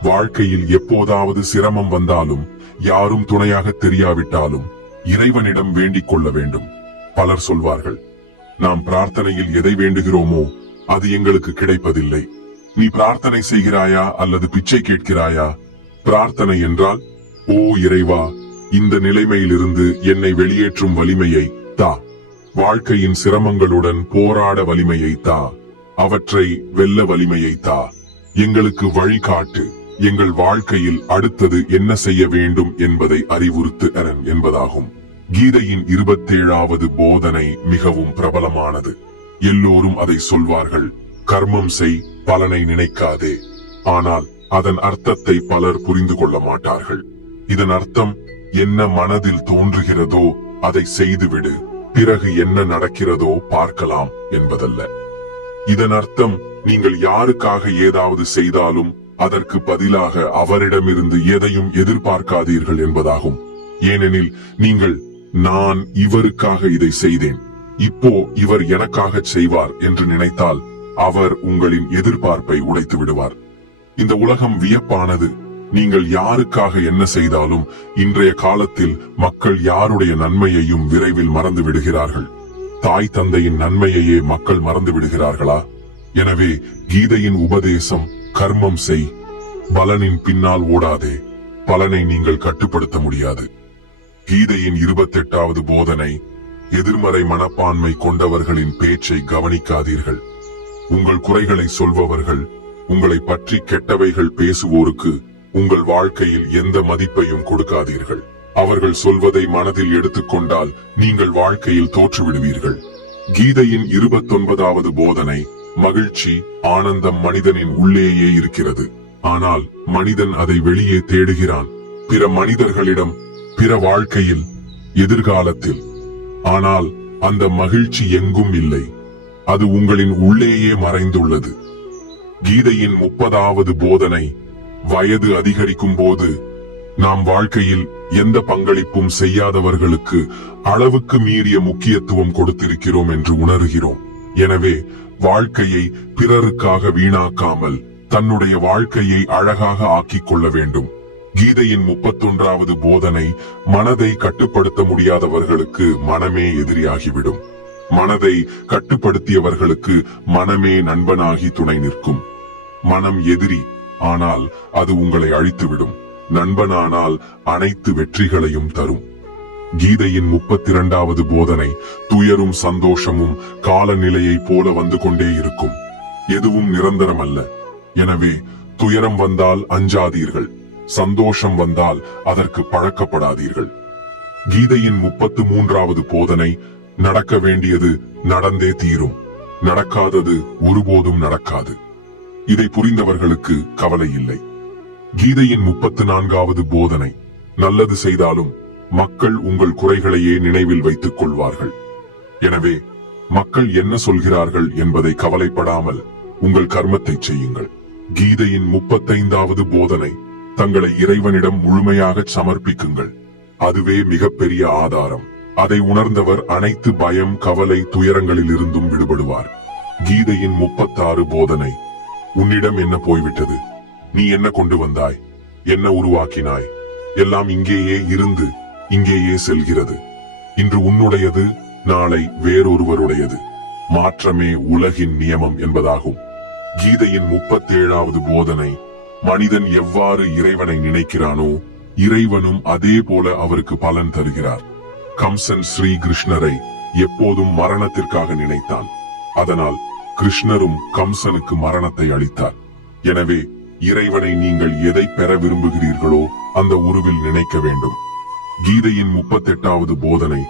வாழ்க்கையில் எப்போதாவது சிரமம் வந்தாலும், யாரும் துணையாக தெரியாவிட்டாலும் இறைவனிடம் வேண்டிக் கொள்ள வேண்டும். பலர் சொல்வார்கள், நாம் பிரார்த்தனையில் எதை வேண்டுகிறோமோ அது எங்களுக்கு கிடைப்பதில்லை. நீ பிரார்த்தனை செய்கிறாயா அல்லது பிச்சை கேட்கிறாயா? பிரார்த்தனை என்றால், ஓ இறைவா, இந்த நிலைமையிலிருந்து என்னை வெளியேற்றும் வலிமையை தா. வாழ்க்கையின் சிரமங்களுடன் போராட வலிமையை தா. அவற்றை வெல்ல வலிமையை தா. எங்களுக்கு வழிகாட்டு. எங்கள் வாழ்க்கையில் அடுத்தது என்ன செய்ய வேண்டும் என்பதை அறிவுறுத்து என்பதாகும். கீதையின் 27வது போதனை மிகவும் பிரபலமானது. எல்லோரும் அதை சொல்வார்கள், கர்மம் செய், பலனை நினைக்காதே. ஆனால் அதன் அர்த்தத்தை பலர் புரிந்து கொள்ள மாட்டார்கள். இதன் அர்த்தம் என்ன மனதில் தோன்றுகிறதோ அதை செய்துவிடு, பிறகு என்ன நடக்கிறதோ பார்க்கலாம் என்பதல்ல. இதன் அர்த்தம் நீங்கள் யாருக்காக ஏதாவது செய்தாலும் அதற்கு பதிலாக அவரிடமிருந்து எதையும் எதிர்பார்க்காதீர்கள் என்பதாகும். ஏனெனில் நீங்கள், நான் இவருக்காக இதை செய்தேன், இப்போ இவர் எனக்காக செய்வார் என்று நினைத்தால் அவர் உங்களின் எதிர்பார்ப்பை உடைத்து விடுவார். இந்த உலகம் வியப்பானது. நீங்கள் யாருக்காக என்ன செய்தாலும் இன்றைய காலத்தில் மக்கள் யாருடைய நன்மையையும் விரைவில் மறந்து விடுகிறார்கள். தாய் தந்தையின் நன்மையையே மக்கள் மறந்து விடுகிறார்களா? எனவே கீதையின் உபதேசம், கர்மம் செய், பலனின் பின்னால் ஓடாதே. பலனை நீங்கள் கட்டுப்படுத்த முடியாது. கீதையின் 28வது போதனை, எதிர்மறை மனப்பான்மை கொண்டவர்களின் பேச்சை கவனிக்காதீர்கள். உங்கள் குறைகளை சொல்பவர்கள், உங்களை பற்றி கெட்டவைகள் பேசுவோருக்கு உங்கள் வாழ்க்கையில் எந்த மதிப்பையும் கொடுக்காதீர்கள். அவர்கள் சொல்வதை மனதில் எடுத்துக்கொண்டால் நீங்கள் வாழ்க்கையில் தோற்றுவிடுவீர்கள். கீதையின் 29வது போதனை, மகிழ்ச்சி, ஆனந்தம் மனிதனின் உள்ளேயே இருக்கிறது. ஆனால் மனிதன் அதை வெளியே தேடுகிறான், பிற மனிதர்களிடம், பிற வாழ்க்கையில், எதிர்காலத்தில். ஆனால் அந்த மகிழ்ச்சி எங்கும் இல்லை. அது உங்களின் உள்ளேயே மறைந்துள்ளது. கீதையின் 30வது போதனை, வயது அதிகரிக்கும் போது நாம் வாழ்க்கையில் எந்த பங்களிப்பும் செய்யாதவர்களுக்கு அளவுக்கு மீறிய முக்கியத்துவம் கொடுத்திருக்கிறோம் என்று உணர்கிறோம். எனவே வாழ்க்கையை பிறருக்காக வீணாக்காமல் தன்னுடைய வாழ்க்கையை அழகாக ஆக்கிக் கொள்ள வேண்டும். கீதையின் 31வது போதனை, மனதை கட்டுப்படுத்த முடியாதவர்களுக்கு மனமே எதிரியாகிவிடும். மனதை கட்டுப்படுத்தியவர்களுக்கு மனமே நண்பனாகி துணை நிற்கும். மனம் எதிரி, ஆனால் அது உங்களை அழித்துவிடும். நண்பனானால் அனைத்து வெற்றிகளையும் தரும். கீதையின் 32வது போதனை, துயரும் சந்தோஷமும் காலநிலையைப் போல வந்து கொண்டே இருக்கும். எதுவும் நிரந்தரம் அல்ல. எனவே துயரம் வந்தால் அஞ்சாதீர்கள், சந்தோஷம் வந்தால் அதற்கு பழக்கப்படாதீர்கள். கீதையின் 33வது போதனை, நடக்க வேண்டியது நடந்தே தீரும், நடக்காதது ஒருபோதும் நடக்காது. இதை புரிந்தவர்களுக்கு கவலை இல்லை. கீதையின் 34வது போதனை, நல்லது செய்தாலும் மக்கள் உங்கள் குறைகளையே நினைவில் வைத்துக் கொள்வார்கள். எனவே மக்கள் என்ன சொல்கிறார்கள் என்பதை கவலைப்படாமல் உங்கள் கர்மத்தை செய்யுங்கள். கீதையின் 35வது போதனை, தங்களை இறைவனிடம் முழுமையாக சமர்ப்பிக்குங்கள். அதுவே மிகப்பெரிய ஆதாரம். அதை உணர்ந்தவர் அனைத்து பயம், கவலை, துயரங்களில் இருந்தும் விடுபடுவார். கீதையின் 36 போதனை, உன்னிடம் என்ன போய்விட்டது? நீ என்ன கொண்டு வந்தாய்? என்ன உருவாக்கினாய்? எல்லாம் இங்கேயே இருந்து இங்கேயே செல்கிறது. இன்று உன்னுடையது, நாளை வேறொருவருடையது. மாற்றமே உலகின் நியமம் என்பதாகும். கீதையின் 37வது போதனை, மனிதன் எவ்வாறு இறைவனை நினைக்கிறானோ இறைவனும் அதே போல அவருக்கு பலன் தருகிறார். கம்சன் ஸ்ரீ கிருஷ்ணரை எப்போதும் மரணத்திற்காக நினைத்தான். அதனால் கிருஷ்ணரும் கம்சனுக்கு மரணத்தை அளித்தார். எனவே இறைவனை நீங்கள் எதை பெற விரும்புகிறீர்களோ அந்த உருவில் நினைக்க வேண்டும். கீதையின் 38வது போதனை,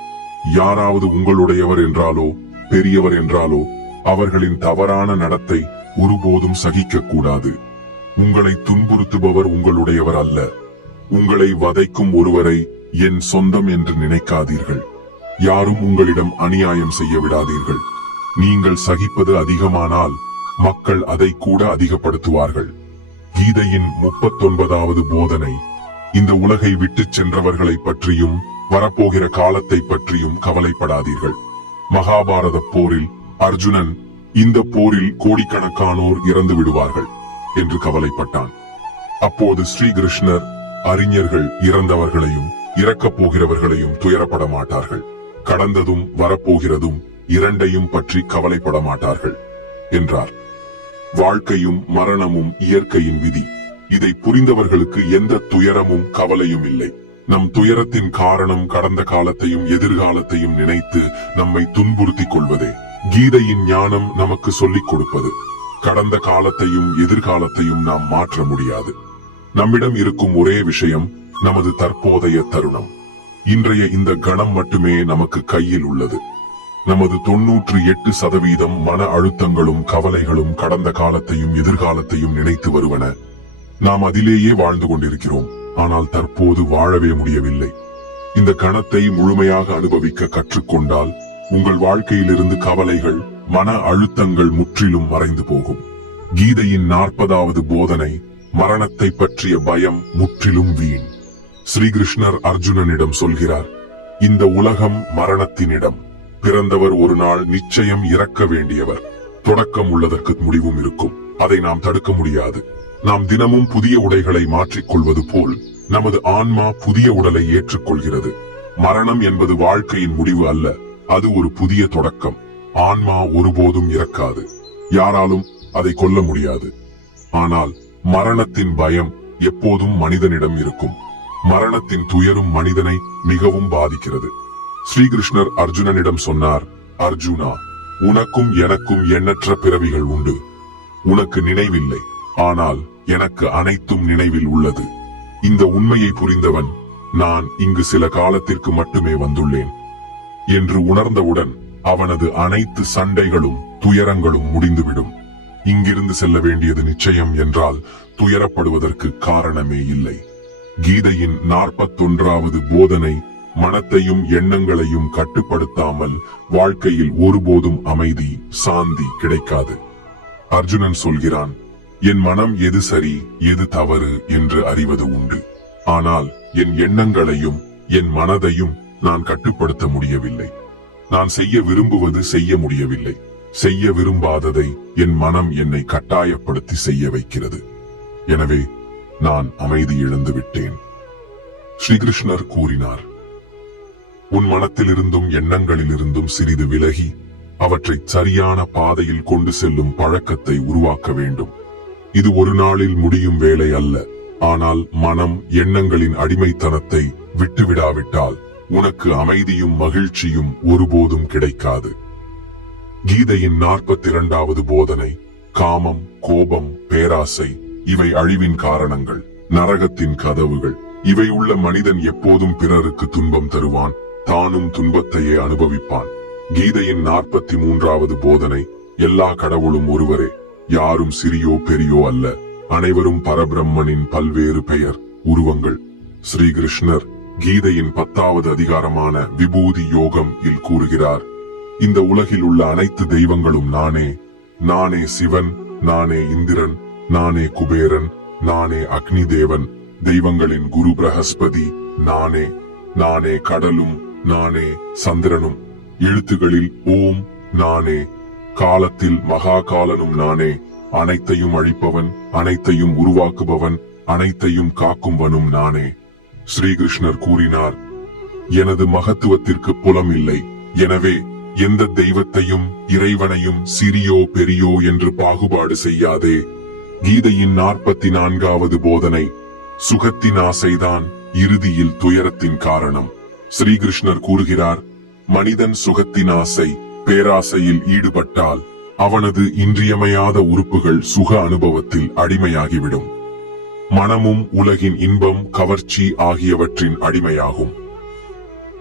யாராவது உங்களுடையவர் என்றாலோ பெரியவர் என்றாலோ அவர்களின் தவறான நடத்தை ஒருபோதும் சகிக்க கூடாது. உங்களை துன்புறுத்துபவர் உங்களுடையவர் அல்ல. உங்களை வதைக்கும் ஒருவரை என் சொந்தம் என்று நினைக்காதீர்கள். யாரும் உங்களிடம் அநியாயம் செய்ய விடாதீர்கள். நீங்கள் சகிப்பது அதிகமானால் மக்கள் அதை கூட அதிகப்படுத்துவார்கள். கீதையின் 39வது போதனை, இந்த உலகை விட்டுச் சென்றவர்களை பற்றியும் வரப்போகிற காலத்தை பற்றியும் கவலைப்படாதீர்கள். மகாபாரத போரில் அர்ஜுனன், இந்த போரில் கோடிக்கணக்கானோர் இறந்து விடுவார்கள் என்று கவலைப்பட்டான். அப்போது ஸ்ரீகிருஷ்ணர், அறிஞர்கள் இறந்தவர்களையும் இறக்கப் போகிறவர்களையும் துயரப்பட மாட்டார்கள். கடந்ததும் வரப்போகிறதும் இரண்டையும் பற்றி கவலைப்பட மாட்டார்கள் என்றார். வாழ்க்கையும் மரணமும் இயற்கையின் விதி. இதை புரிந்தவர்களுக்கு எந்த துயரமும் கவலையும் இல்லை. நம் துயரத்தின் காரணம் கடந்த காலத்தையும் எதிர்காலத்தையும் நினைத்து நம்மை துன்புறுத்திக் கொள்வதே. கீதையின் ஞானம் நமக்கு சொல்லிக் கொடுப்பது, கடந்த காலத்தையும் எதிர்காலத்தையும் நாம் மாற்ற முடியாது. நம்மிடம் இருக்கும் ஒரே விஷயம் நமது தற்போதைய தருணம். இன்றைய இந்த கணம் மட்டுமே நமக்கு கையில் உள்ளது. நமது 98% மன அழுத்தங்களும் கவலைகளும் கடந்த காலத்தையும் எதிர்காலத்தையும் நினைத்து வருவன. நாம் அதிலேயே வாழ்ந்து கொண்டிருக்கிறோம். ஆனால் தற்போது வாழவே முடியவில்லை. இந்த கணத்தை முழுமையாக அனுபவிக்க கற்றுக்கொண்டால் உங்கள் வாழ்க்கையிலிருந்து கவலைகள், மன அழுத்தங்கள் முற்றிலும் மறைந்து போகும். கீதையின் 40வது போதனை, மரணத்தை பற்றிய பயம் முற்றிலும் வீண். ஸ்ரீகிருஷ்ணர் அர்ஜுனனிடம் சொல்கிறார், இந்த உலகம் மரணத்தினிடம். பிறந்தவர் ஒரு நாள் நிச்சயம் இறக்க வேண்டியவர். தொடக்கம் உள்ளதற்கு முடிவும் இருக்கும். அதை நாம் தடுக்க முடியாது. நாம் தினமும் புதிய உடைகளை மாற்றிக்கொள்வது போல் நமது ஆன்மா புதிய உடலை ஏற்றுக்கொள்கிறது. மரணம் என்பது வாழ்க்கையின் முடிவு அல்ல, அது ஒரு புதிய தொடக்கம். ஆன்மா ஒருபோதும் இறக்காது. யாராலும் அதை கொல்ல முடியாது. ஆனால் மரணத்தின் பயம் எப்போதும் மனிதனிடம் இருக்கும். மரணத்தின் துயரும் மனிதனை மிகவும் பாதிக்கிறது. ஸ்ரீகிருஷ்ணர் அர்ஜுனனிடம் சொன்னார், அர்ஜுனா, உனக்கும் எனக்கும் எண்ணற்ற பிறவிகள் உண்டு. உனக்கு நினைவில்லை, ஆனால் எனக்கு அனைத்தும் நினைவில் உள்ளது. இந்த உண்மையை புரிந்தவன், நான் இங்கு சில காலத்திற்கு மட்டுமே வந்துள்ளேன் என்று உணர்ந்தவுடன் அவனது அனைத்து சண்டைகளும் துயரங்களும் முடிந்துவிடும். இங்கிருந்து செல்ல வேண்டியது நிச்சயம் என்றால் துயரப்படுவதற்கு காரணமே இல்லை. கீதையின் 41வது போதனை மனத்தையும் எண்ணங்களையும் கட்டுப்படுத்தாமல் வாழ்க்கையில் ஒருபோதும் அமைதி, சாந்தி கிடைக்காது. அர்ஜுனன் சொல்கிறான், என் மனம் எது சரி எது தவறு என்று அறிவது உண்டு. ஆனால் என் எண்ணங்களையும் என் மனதையும் நான் கட்டுப்படுத்த முடியவில்லை. நான் செய்ய விரும்புவது செய்ய முடியவில்லை. செய்ய விரும்பாததை என் மனம் என்னை கட்டாயப்படுத்தி செய்ய வைக்கிறது. எனவே நான் அமைதி இழந்து விட்டேன். ஸ்ரீகிருஷ்ணர் கூறினார், உன் மனத்திலிருந்தும் எண்ணங்களிலிருந்தும் சிறிது விலகி அவற்றை சரியான பாதையில் கொண்டு செல்லும் பழக்கத்தை உருவாக்க வேண்டும். இது ஒரு நாளில் முடியும் வேலை அல்ல. ஆனால் மனம் எண்ணங்களின் அடிமைத்தனத்தை விட்டுவிடாவிட்டால் உனக்கு அமைதியும் மகிழ்ச்சியும் ஒருபோதும் கிடைக்காது. கீதையின் 42வது போதனை காமம், கோபம், பேராசை இவை அழிவின் காரணங்கள், நரகத்தின் கதவுகள். இவை உள்ள மனிதன் எப்போதும் பிறருக்கு துன்பம் தருவான், தானும் துன்பத்தையே அனுபவிப்பான். கீதையின் 43வது போதனை எல்லா கடவுளும் ஒருவரே, யாரும் சிறியோ பெரியோ அல்ல, அனைவரும் பரபிரம்மனின் பல்வேறு பெயர் உருவங்கள். ஸ்ரீகிருஷ்ணர் கீதையின் 10வது அதிகாரமான விபூதி யோகம் இல் கூறுகிறார், இந்த உலகில் உள்ள அனைத்து தெய்வங்களும் நானே. நானே சிவன், நானே இந்திரன், நானே குபேரன், நானே அக்னி தேவன், தெய்வங்களின் குரு பிரகஸ்பதி நானே. நானே கடலும், நானே சந்திரனும், எழுத்துகளில் ஓம் நானே, காலத்தில் மகா காலனும் நானே, அனைத்தையும் அழிப்பவன், அனைத்தையும் உருவாக்குபவன், அனைத்தையும் காக்கும்பவனும் நானே. ஸ்ரீகிருஷ்ணர் கூறினார், எனது மகத்துவத்திற்கு புலம் இல்லை. எனவே எந்த தெய்வத்தையும் இறைவனையும் சிறியோ பெரியோ என்று பாகுபாடு செய்யாதே. கீதையின் 44வது போதனை சுகத்தின் ஆசைதான் இறுதியில் துயரத்தின் காரணம். ஸ்ரீகிருஷ்ணர் கூறுகிறார், மனிதன் சுகத்தின் ஆசை, பேராசையில் ஈடுபட்டால் அவனது இன்றியமையாத உறுப்புகள் சுக அனுபவத்தில் அடிமையாகிவிடும். மனமும் உலகின் இன்பம், கவர்ச்சி ஆகியவற்றின் அடிமையாகும்.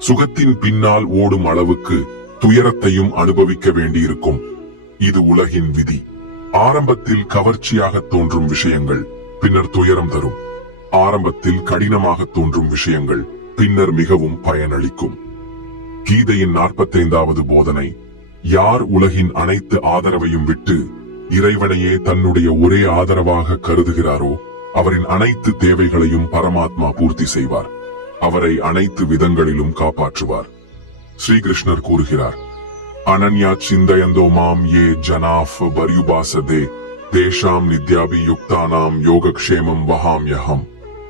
சுகத்தின் பின்னால் ஓடும் அளவுக்கு துயரத்தையும் அனுபவிக்க வேண்டியிருக்கும். இது உலகின் விதி. ஆரம்பத்தில் கவர்ச்சியாக தோன்றும் விஷயங்கள் பின்னர் துயரம் தரும். ஆரம்பத்தில் கடினமாக தோன்றும் விஷயங்கள் பின்னர் மிகவும் பயனளிக்கும். கீதையின் 45வது போதனை யார் உலகின் அனைத்து ஆதரவையும் விட்டு இறைவனையே தன்னுடைய ஒரே ஆதரவாக கருதுகிறாரோ அவரின் அனைத்து தேவைகளையும் பரமாத்மா பூர்த்தி செய்வார். அவரை அனைத்து விதங்களிலும் காப்பாற்றுவார். ஸ்ரீகிருஷ்ணர் கூறுகிறார், அனன்யா சிந்தயந்தோ மாம் ஏ ஜனாஃப் பர்யுபாசதே தேஷாம் நித்யாபி யுக்தானாம் யோகக்ஷேமம் வஹாம்யஹம்.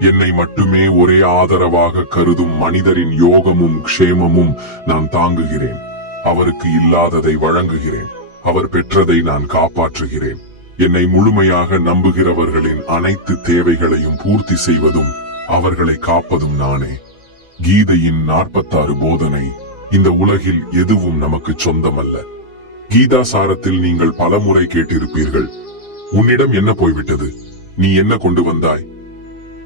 என்னை மட்டுமே ஒரே ஆதரவாக கருதும் மனிதரின் யோகமும் க்ஷேமமும் நான் தாங்குகிறேன். அவருக்கு இல்லாததை வழங்குகிறேன். அவர் பெற்றதை நான் காப்பாற்றுகிறேன். என்னை முழுமையாக நம்புகிறவர்களின் அனைத்து தேவைகளையும் பூர்த்தி செய்வதும் அவர்களை காப்பதும் நானே. கீதையின் 46 போதனை இந்த உலகில் எதுவும் நமக்கு சொந்தமல்ல. கீதா சாரத்தில் நீங்கள் பலமுறை கேட்டிருப்பீர்கள், உன்னிடம் என்ன போய்விட்டது, நீ என்ன கொண்டு வந்தாய்?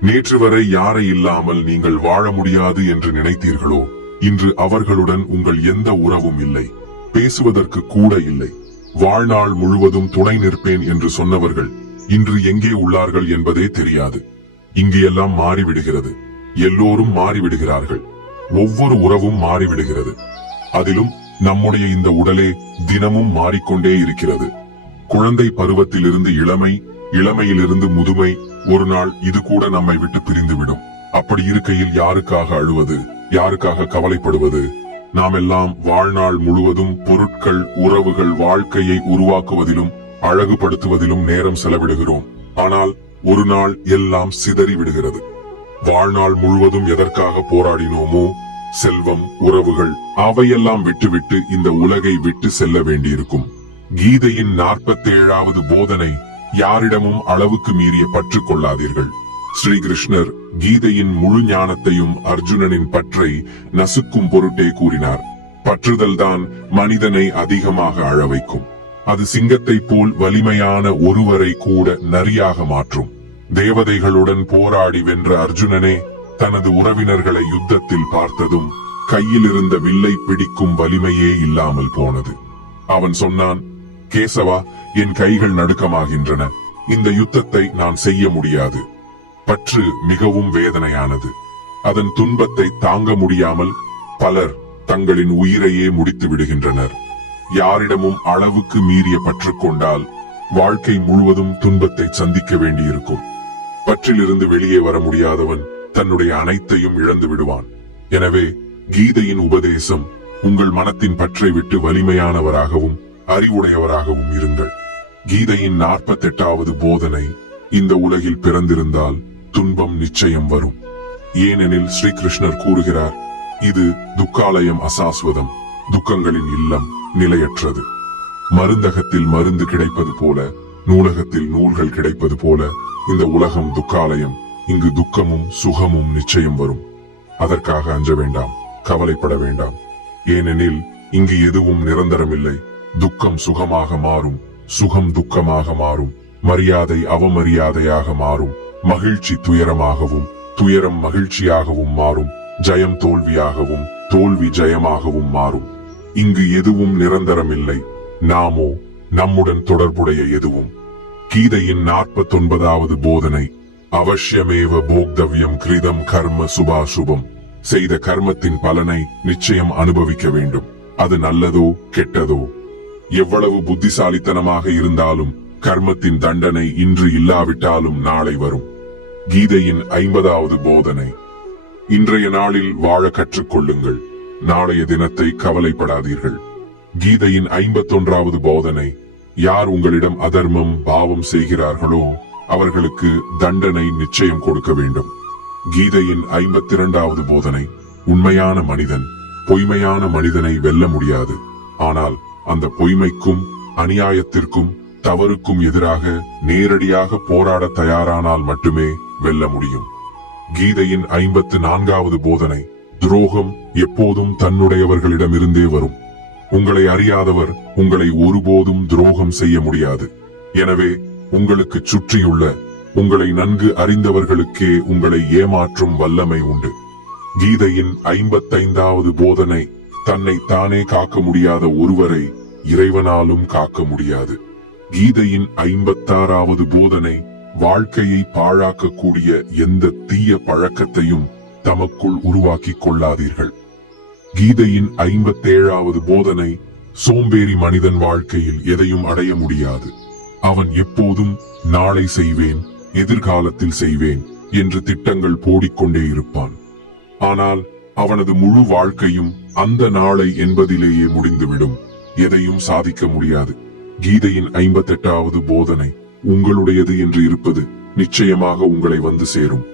நேற்று வரை யாரை இல்லாமல் நீங்கள் வாழ முடியாது என்று நினைத்தீர்களோ இன்று அவர்களுடன் உங்கள் எந்த உறவும் இல்லை, பேசுவதற்கு கூட இல்லை. வாழ்நாள் முழுவதும் துணை நிற்பேன் என்று சொன்னவர்கள் இன்று எங்கே உள்ளார்கள் என்பதே தெரியாது. இங்கு எல்லாம் மாறிவிடுகிறது. எல்லோரும் மாறிவிடுகிறார்கள். ஒவ்வொரு உறவும் மாறிவிடுகிறது. அதிலும் நம்முடைய இந்த உடலே தினமும் மாறிக்கொண்டே இருக்கிறது. குழந்தை பருவத்திலிருந்து இளமை, இளமையிலிருந்து முதுமை, ஒரு நாள் இது கூட நம்மை விட்டு பிரிந்துவிடும். அப்படி இருக்கையில் யாருக்காக அழுவது, யாருக்காக கவலைப்படுவது? நாம் எல்லாம் வாழ்நாள் முழுவதும் பொருட்கள், உறவுகள், வாழ்க்கையை உருவாக்குவதிலும் அழகுபடுத்துவதிலும் நேரம் செலவிடுகிறோம். ஆனால் ஒரு நாள் எல்லாம் சிதறி விடுகிறது. வாழ்நாள் முழுவதும் எதற்காக போராடினோமோ, செல்வம், உறவுகள், அவையெல்லாம் விட்டுவிட்டு இந்த உலகை விட்டு செல்ல வேண்டியிருக்கும். கீதையின் 47வது போதனை யாரிடமும் அளவுக்கு மீறிய பற்று கொள்ளாதீர்கள். ஸ்ரீகிருஷ்ணர் கீதையின் முழு ஞானத்தையும் அர்ஜுனனின் பற்றை நசுக்கும் பொருட்டே கூறினார். பற்றுதல்தான் மனிதனை அதிகமாக அழ வைக்கும். அது சிங்கத்தை போல் வலிமையான ஒருவரை கூட நரியாக மாற்றும். தேவதைகளுடன் போராடி வென்ற அர்ஜுனனே தனது உறவினர்களை யுத்தத்தில் பார்த்ததும் கையில் இருந்த வில்லை பிடிக்கும் வலிமையே இல்லாமல் போனது. அவன் சொன்னான், கேசவா, என் கைகள் நடுக்கமாகின்றன. இந்த யுத்தத்தை நான் செய்ய முடியாது. பற்று மிகவும் வேதனையானது. அதன் துன்பத்தை தாங்க முடியாமல் பலர் தங்களின் உயிரையே முடித்து விடுகின்றனர். யாரிடமும் அளவுக்கு மீறிய பற்று கொண்டால் வாழ்க்கை முழுவதும் துன்பத்தை சந்திக்க வேண்டியிருக்கும். பற்றிலிருந்து வெளியே வர முடியாதவன் தன்னுடைய அனைத்தையும் இழந்து விடுவான். எனவே கீதையின் உபதேசம், உங்கள் மனத்தின் பற்றை விட்டு வலிமையானவராகவும் அறிவுடையவராகவும் இருங்கள். கீதையின் 48வது போதனை, இந்த உலகில் பிறந்திருந்தால் துன்பம் நிச்சயம் வரும். ஏனெனில் ஸ்ரீகிருஷ்ணர் கூறுகிறார், இது துக்காலயம் அசாஸ்வதம், துக்கங்களின் இல்லம் நிலையற்றது. மருந்தகத்தில் மருந்து கிடைப்பது போல, நூலகத்தில் நூல்கள் கிடைப்பது போல இந்த உலகம் துக்காலயம். இங்கு துக்கமும் சுகமும் நிச்சயம் வரும். அதற்காக அஞ்ச வேண்டாம், கவலைப்பட வேண்டாம். ஏனெனில் இங்கு எதுவும் நிரந்தரமில்லை. துக்கம் சுகமாக மாறும், சுகம் துக்கமாக மாறும், மரியாதை அவமரியாதையாக மாறும், மகிழ்ச்சி துயரமாகவும் துயரம் மகிழ்ச்சியாகவும் மாறும், ஜெயம் தோல்வியாகவும் தோல்வி ஜெயமாகவும் மாறும். இங்கு எதுவும் நிரந்தரமில்லை, நாமோ நம்முடன் தொடர்புடைய எதுவும். கீதையின் 49வது போதனை, அவசியமேவ போக்தவ்யம் கிருதம் கர்ம சுபாசுபம். செய்த கர்மத்தின் பலனை நிச்சயம் அனுபவிக்க வேண்டும். அது நல்லதோ கெட்டதோ, எவ்வளவு புத்திசாலித்தனமாக இருந்தாலும் கர்மத்தின் தண்டனை இன்று இல்லாவிட்டாலும் நாளை வரும். கீதையின் 50வது போதனை, இன்றைய நாளில் வாழ கற்றுக்கொள்ளுங்கள், நாளைய தினத்தை கவலைப்படாதீர்கள். கீதையின் 51வது போதனை, யார் உங்களிடம் அதர்மம் பாவம் செய்கிறார்களோ அவர்களுக்கு தண்டனை நிச்சயம் கொடுக்க வேண்டும். கீதையின் 52வது போதனை, உண்மையான மனிதன் பொய்மையான மனிதனை வெல்ல முடியாது. ஆனால் அந்த பொய்மைக்கும் அநியாயத்திற்கும் தவறுக்கும் எதிராக நேரடியாக போராட தயாரானால் மட்டுமே வெல்ல முடியும். கீதையின் 54வது போதனை, துரோகம் எப்போதும் தன்னுடையவர்களிடமிருந்தே வரும். உங்களை அறியாதவர் உங்களை ஒருபோதும் துரோகம் செய்ய முடியாது. எனவே உங்களுக்கு சுற்றியுள்ள உங்களை நன்கு அறிந்தவர்களுக்கே உங்களை ஏமாற்றும் வல்லமை உண்டு. கீதையின் 55வது போதனை, தன்னை தானே காக்க முடியாத ஒருவரை இறைவனாலும் காக்க முடியாது. கீதையின் 56வது போதனை, வாழ்க்கையை பாழாக்கக்கூடிய எந்த தீய பழக்கத்தையும் தமக்குள் உருவாக்கிக் கொள்ளாதீர்கள். கீதையின் 57வது போதனை, சோம்பேறி மனிதன் வாழ்க்கையில் எதையும் அடைய முடியாது. அவன் எப்போதும் நாளை செய்வேன், எதிர்காலத்தில் செய்வேன் என்று திட்டங்கள் போடிக்கொண்டே இருப்பான். ஆனால் அவனது முழு வாழ்க்கையும் அந்த நாளை என்பதிலேயே முடிந்துவிடும். எதையும் சாதிக்க முடியாது. கீதையின் 58வது போதனை, உங்களுடையது என்று இருப்பது நிச்சயமாக உங்களை வந்து சேரும்.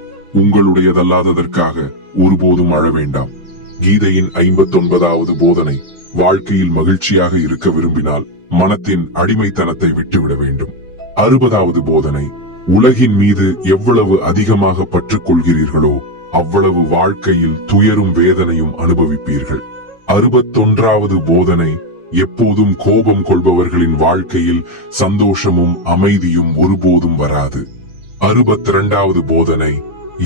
உங்களுடையதல்லாததற்காக ஒருபோதும் அழ வேண்டாம். கீதையின் 59வது போதனை, வாழ்க்கையில் மகிழ்ச்சியாக இருக்க விரும்பினால் மனத்தின் அடிமைத்தனத்தை விட்டுவிட வேண்டும். 60வது போதனை, உலகின் மீது எவ்வளவு அதிகமாக பற்றுக் கொள்கிறீர்களோ அவ்வளவு வாழ்க்கையில் துயரும் வேதனையும் அனுபவிப்பீர்கள். 61வது போதனை, எப்போதும் கோபம் கொள்பவர்களின் வாழ்க்கையில் சந்தோஷமும் அமைதியும் ஒருபோதும் வராது. 62வது போதனை,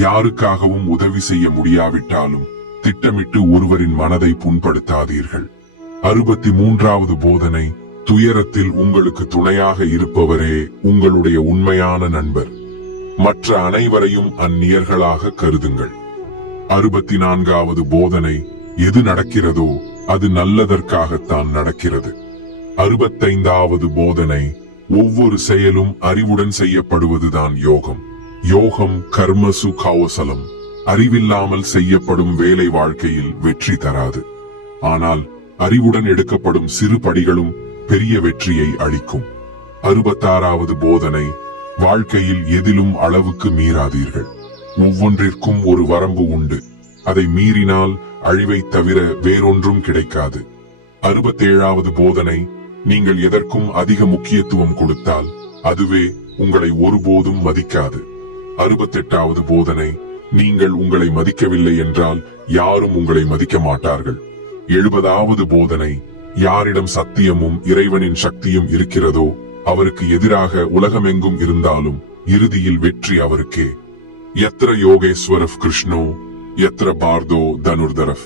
யாருக்காகவும் உதவி செய்ய முடியாவிட்டாலும் திட்டமிட்டு ஒருவரின் மனதை புண்படுத்தாதீர்கள். 63வது போதனை, துயரத்தில் உங்களுக்கு துணையாக இருப்பவரே உங்களுடைய உண்மையான நண்பர். மற்ற அனைவரையும் அந்நியர்களாக கருதுங்கள். 64வது போதனை, எது நடக்கிறதோ அது நல்லதற்காகத்தான் நடக்கிறது. 65வது போதனை, ஒவ்வொரு செயலும் அறிவுடன் செய்யப்படுவதுதான் யோகம். யோகம் கர்மசு கௌசலம். அறிவில்லாமல் செய்யப்படும் வேலை வாழ்க்கையில் வெற்றி தராது. ஆனால் அறிவுடன் எடுக்கப்படும் சிறு படிகளும் பெரிய வெற்றியை அளிக்கும். 66வது போதனை, வாழ்க்கையில் எதிலும் அளவுக்கு மீறாதீர்கள். ஒவ்வொன்றிற்கும் ஒரு வரம்பு உண்டு. அதை மீறினால் அழிவை தவிர வேறொன்றும் கிடைக்காது. 67வது போதனை, நீங்கள் எதற்கும் அதிக முக்கியத்துவம் கொடுத்தால் அதுவே உங்களை ஒருபோதும் மதிக்காது. 68வது போதனை, நீங்கள் உங்களை மதிக்கவில்லை என்றால் யாரும் உங்களை மதிக்க மாட்டார்கள். 70வது போதனை, யாரிடம் சத்தியமும் இறைவனின் சக்தியும் இருக்கிறதோ அவருக்கு எதிராக உலகமெங்கும் இருந்தாலும் இறுதியில் வெற்றி அவருக்கே. யத்ர யோகேஸ்வரஃப் கிருஷ்ணோ யத்ர பார்தோ தனுர்தரஃப்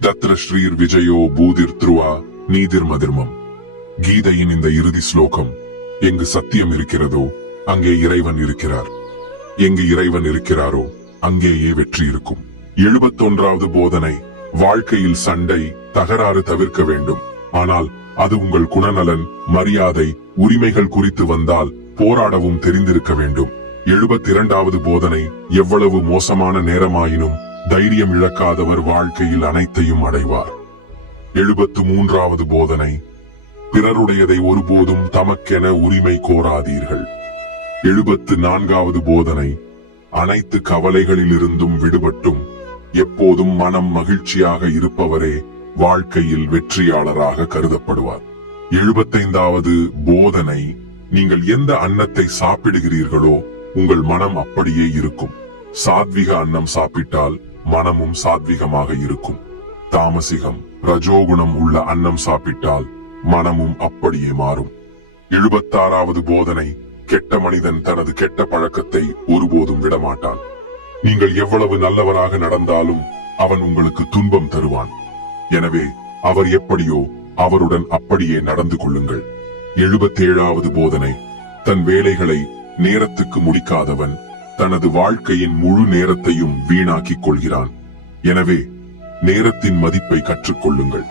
தத்ர ஸ்ரீர் விஜயோ பூதிர் த்ருவா நீதிர் மதிர்மம். கீதையின் இந்த இறுதி ஸ்லோகம், எங்கு சத்தியம் இருக்கிறதோ அங்கே இறைவன் இருக்கிறார், எங்கு இறைவன் இருக்கிறாரோ அங்கேயே வெற்றி இருக்கும். 71வது போதனை, வாழ்க்கையில் சண்டை தகராறு தவிர்க்க வேண்டும். ஆனால் அது உங்கள் குணநலன், மரியாதை, உரிமைகள் குறித்து வந்தால் போராடவும் தெரிந்திருக்க வேண்டும். 72வது போதனை, எவ்வளவு மோசமான நேரமாயினும் தைரியம் இழக்காதவர் வாழ்க்கையில் அனைத்தையும் அடைவார். 73வது போதனை, பிறருடையதை ஒருபோதும் தமக்கென உரிமை கோராதீர்கள். 74வது போதனை, அனைத்து கவலைகளிலிருந்தும் விடுபட்டும் எப்போதும் மனம் மகிழ்ச்சியாக இருப்பவரே வாழ்க்கையில் வெற்றியாளராக கருதப்படுவார். 75வது போதனை, நீங்கள் எந்த அன்னத்தை சாப்பிடுகிறீர்களோ உங்கள் மனம் அப்படியே இருக்கும். சாத்விக அன்னம் சாப்பிட்டால் மனமும் சாத்விகமாக இருக்கும். தாமசிகம், ரஜோகுணம் உள்ள அன்னம் சாப்பிட்டால் மனமும் அப்படியே மாறும். 76வது போதனை, கெட்ட மனிதன் தனது கெட்ட பழக்கத்தை ஒருபோதும் விடமாட்டான். நீங்கள் எவ்வளவு நல்லவராக நடந்தாலும் அவன் உங்களுக்கு துன்பம் தருவான். எனவே அவர் எப்படியோ அவருடன் அப்படியே நடந்து கொள்ளுங்கள். 77வது போதனை, தன் வேலைகளை நேரத்துக்கு முடிக்காதவன் தனது வாழ்க்கையின் முழு நேரத்தையும் வீணாக்கிக் கொள்கிறான். எனவே நேரத்தின் மதிப்பை கற்றுக்கொள்ளுங்கள்.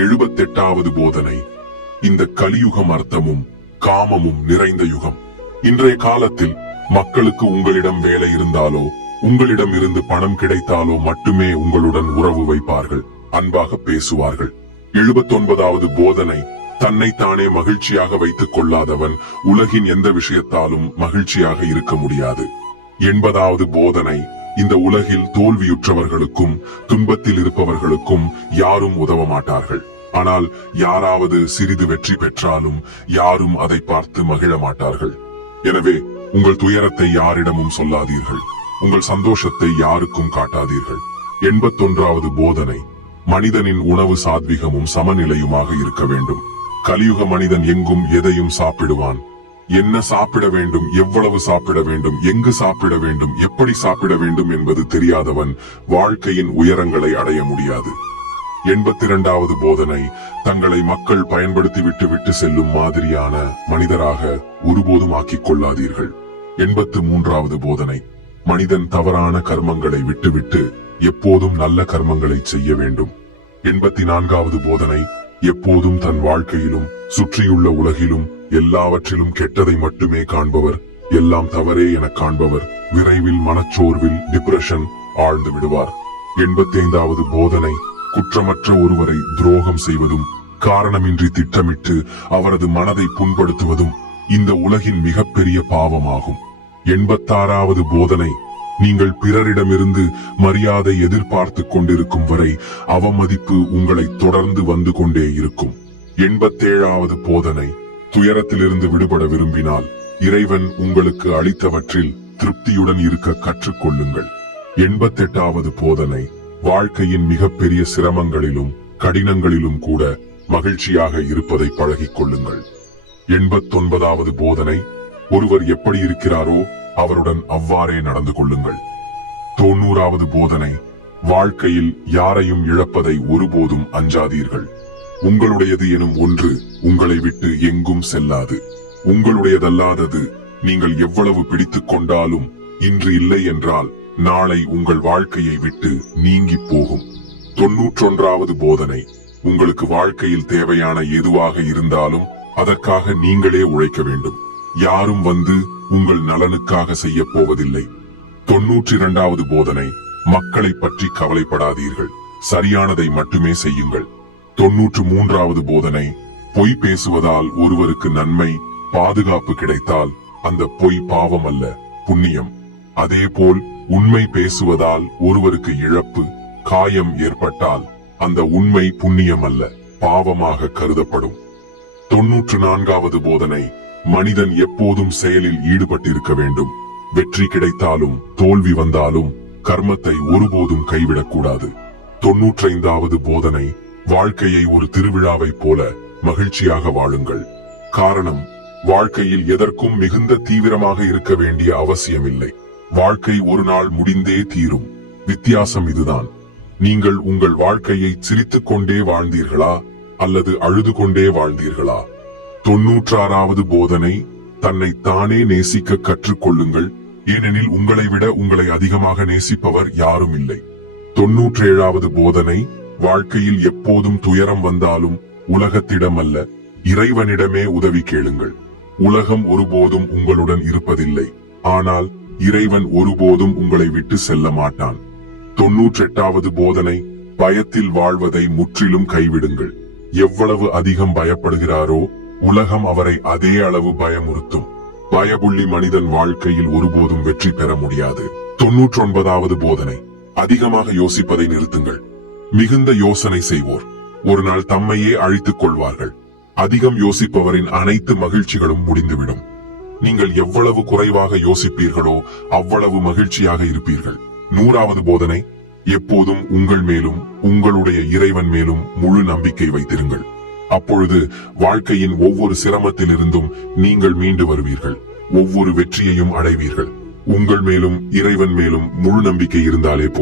78வது போதனை, இந்த கலியுகம் அர்த்தமும் காமமும் நிறைந்த யுகம். இன்றைய காலத்தில் மக்களுக்கு உங்களிடம் வேலை இருந்தாலோ உங்களிடம் இருந்து பணம் கிடைத்தாலோ மட்டுமே உங்களுடன் உறவு வைப்பார்கள், அன்பாக பேசுவார்கள். 79வது போதனை, தன்னைத்தானே மகிழ்ச்சியாக வைத்துக் கொள்ளாதவன் உலகின் எந்த விஷயத்தாலும் மகிழ்ச்சியாக இருக்க முடியாது. 80வது போதனை, இந்த உலகில் தோல்வியுற்றவர்களுக்கும் துன்பத்தில் இருப்பவர்களுக்கும் யாரும் உதவ மாட்டார்கள். ஆனால் யாராவது சிறிது வெற்றி பெற்றாலும் யாரும் அதை பார்த்து மகிழ மாட்டார்கள். எனவே உங்கள் துயரத்தை யாரிடமும் சொல்லாதீர்கள், உங்கள் சந்தோஷத்தை யாருக்கும் காட்டாதீர்கள். 81வது போதனை, மனிதனின் உணவு சாத்விகமும் சமநிலையுமாக இருக்க வேண்டும். கலியுக மனிதன் எங்கும் எதையும் சாப்பிடுவான். என்ன சாப்பிட வேண்டும், எவ்வளவு சாப்பிட வேண்டும், எங்கு சாப்பிட வேண்டும், எப்படி சாப்பிட வேண்டும் என்பது தெரியாதவன் வாழ்க்கையின் உயரங்களை அடைய முடியாது. 82வது போதனை, தங்களை மக்கள் பயன்படுத்தி விட்டு செல்லும் மாதிரியான மனிதராக ஒருபோதும் ஆக்கிக் கொள்ளாதீர்கள். 83வது போதனை, மனிதன் தவறான கர்மங்களை விட்டுவிட்டு எப்போதும் நல்ல கர்மங்களை செய்ய வேண்டும். 84வது போதனை, எப்போதும் தன் வாழ்க்கையிலும் சுற்றியுள்ள உலகிலும் எல்லாவற்றிலும் கெட்டதை மட்டுமே காண்பவர், எல்லாம் தவறே என காண்பவர் விரைவில் மனச்சோர்வில் டிப்ரெஷன் ஆழ்ந்து விடுவார். 85வது போதனை, குற்றமற்ற ஒருவரை துரோகம் செய்வதும் காரணமின்றி திட்டமிட்டு அவரது மனதை புண்படுத்துவதும் இந்த உலகின் மிகப்பெரிய பாவமாகும். 86வது போதனை, நீங்கள் பிறரிடமிருந்து மரியாதை எதிர்பார்த்து கொண்டிருக்கும் வரை அவமதிப்பு உங்களை தொடர்ந்து வந்து கொண்டே இருக்கும். 87வது போதனை, துயரத்திலிருந்து விடுபட விரும்பினால் இறைவன் உங்களுக்கு அளித்தவற்றில் திருப்தியுடன் இருக்க கற்றுக்கொள்ளுங்கள். 88வது போதனை, வாழ்க்கையின் மிகப்பெரிய சிரமங்களிலும் கடினங்களிலும் கூட மகிழ்ச்சியாக இருப்பதை பழகிக் கொள்ளுங்கள். 89வது போதனை, ஒருவர் எப்படி இருக்கிறாரோ அவருடன் அவ்வாறே நடந்து கொள்ளுங்கள். 90வது போதனை, வாழ்க்கையில் யாரையும் இழப்பதை ஒருபோதும் அஞ்சாதீர்கள். உங்களுடையது எனும் ஒன்று உங்களை விட்டு எங்கும் செல்லாது. உங்களுடையதல்லாதது நீங்கள் எவ்வளவு பிடித்துக் கொண்டாலும் இன்று இல்லை என்றால் நாளை உங்கள் வாழ்க்கையை விட்டு நீங்கி போகும். 91வது போதனை, உங்களுக்கு வாழ்க்கையில் தேவையான எதுவாக இருந்தாலும் அதற்காக நீங்களே உழைக்க வேண்டும். யாரும் வந்து உங்கள் நலனுக்காக செய்ய போவதில்லை. 92வது போதனை, மக்களை பற்றி கவலைப்படாதீர்கள், சரியானதை மட்டுமே செய்யுங்கள். 93வது போதனை, பொய் பேசுவதால் ஒருவருக்கு நன்மை பாதுகாப்பு கிடைத்தால் அந்த பொய் பாவம் அல்ல, புண்ணியம். அதேபோல் உண்மை பேசுவதால் ஒருவருக்கு இழப்பு காயம் ஏற்பட்டால் அந்த உண்மை புண்ணியம் அல்ல, பாவமாக கருதப்படும். 94வது போதனை, மனிதன் எப்போதும் செயலில் ஈடுபட்டிருக்க வேண்டும். வெற்றி கிடைத்தாலும் தோல்வி வந்தாலும் கர்மத்தை ஒருபோதும் கைவிடக்கூடாது. 95வது போதனை, வாழ்க்கையை ஒரு திருவிழாவைப் போல மகிழ்ச்சியாக வாழுங்கள். காரணம், வாழ்க்கையில் எதற்கும் மிகுந்த தீவிரமாக இருக்க வேண்டிய அவசியமில்லை. வாழ்க்கை ஒரு நாள் முடிந்தே தீரும். வித்தியாசம் இதுதான். நீங்கள் உங்கள் வாழ்க்கையை சிரித்துக் கொண்டே வாழ்ந்தீர்களா அல்லது அழுது கொண்டே வாழ்ந்தீர்களா? 96வது போதனை, தன்னை தானே நேசிக்க கற்றுக்கொள்ளுங்கள், ஏனெனில் உங்களை விட உங்களை அதிகமாக நேசிப்பவர் யாரும் இல்லை. 97வது போதனை, வாழ்க்கையில் எப்போதும் துயரம் வந்தாலும் உலகத்திடம் அல்ல, இறைவனிடமே உதவி கேளுங்கள். உலகம் ஒருபோதும் உங்களுடன் இருப்பதில்லை, ஆனால் இறைவன் ஒருபோதும் உங்களை விட்டு செல்ல மாட்டான். 98வது போதனை, பயத்தில் வாழ்வதை முற்றிலும் கைவிடுங்கள். எவ்வளவு அதிகம் பயப்படுகிறாரோ உலகம் அவரை அதே அளவு பயமுறுத்தும். பயபுள்ளி மனிதன் வாழ்க்கையில் ஒருபோதும் வெற்றி பெற முடியாது. 99வது போதனை, அதிகமாக யோசிப்பதை நிறுத்துங்கள். மிகுந்த யோசனை செய்வோர் ஒரு நாள் தம்மையே அழித்துக் கொள்வார்கள். அதிகம் யோசிப்பவரின் அனைத்து மகிழ்ச்சிகளும் முடிந்துவிடும். நீங்கள் எவ்வளவு குறைவாக யோசிப்பீர்களோ அவ்வளவு மகிழ்ச்சியாக இருப்பீர்கள். 100வது போதனை, எப்போதும் உங்கள் மேலும் உங்களுடைய இறைவன் மேலும் முழு நம்பிக்கை வைத்திருங்கள். அப்பொழுது வாழ்க்கையின் ஒவ்வொரு சிரமத்திலிருந்தும் நீங்கள் மீண்டு வருவீர்கள், ஒவ்வொரு வெற்றியையும் அடைவீர்கள். உங்கள் மேலும் இறைவன் மேலும் முழு நம்பிக்கை இருந்தாலே போதும்.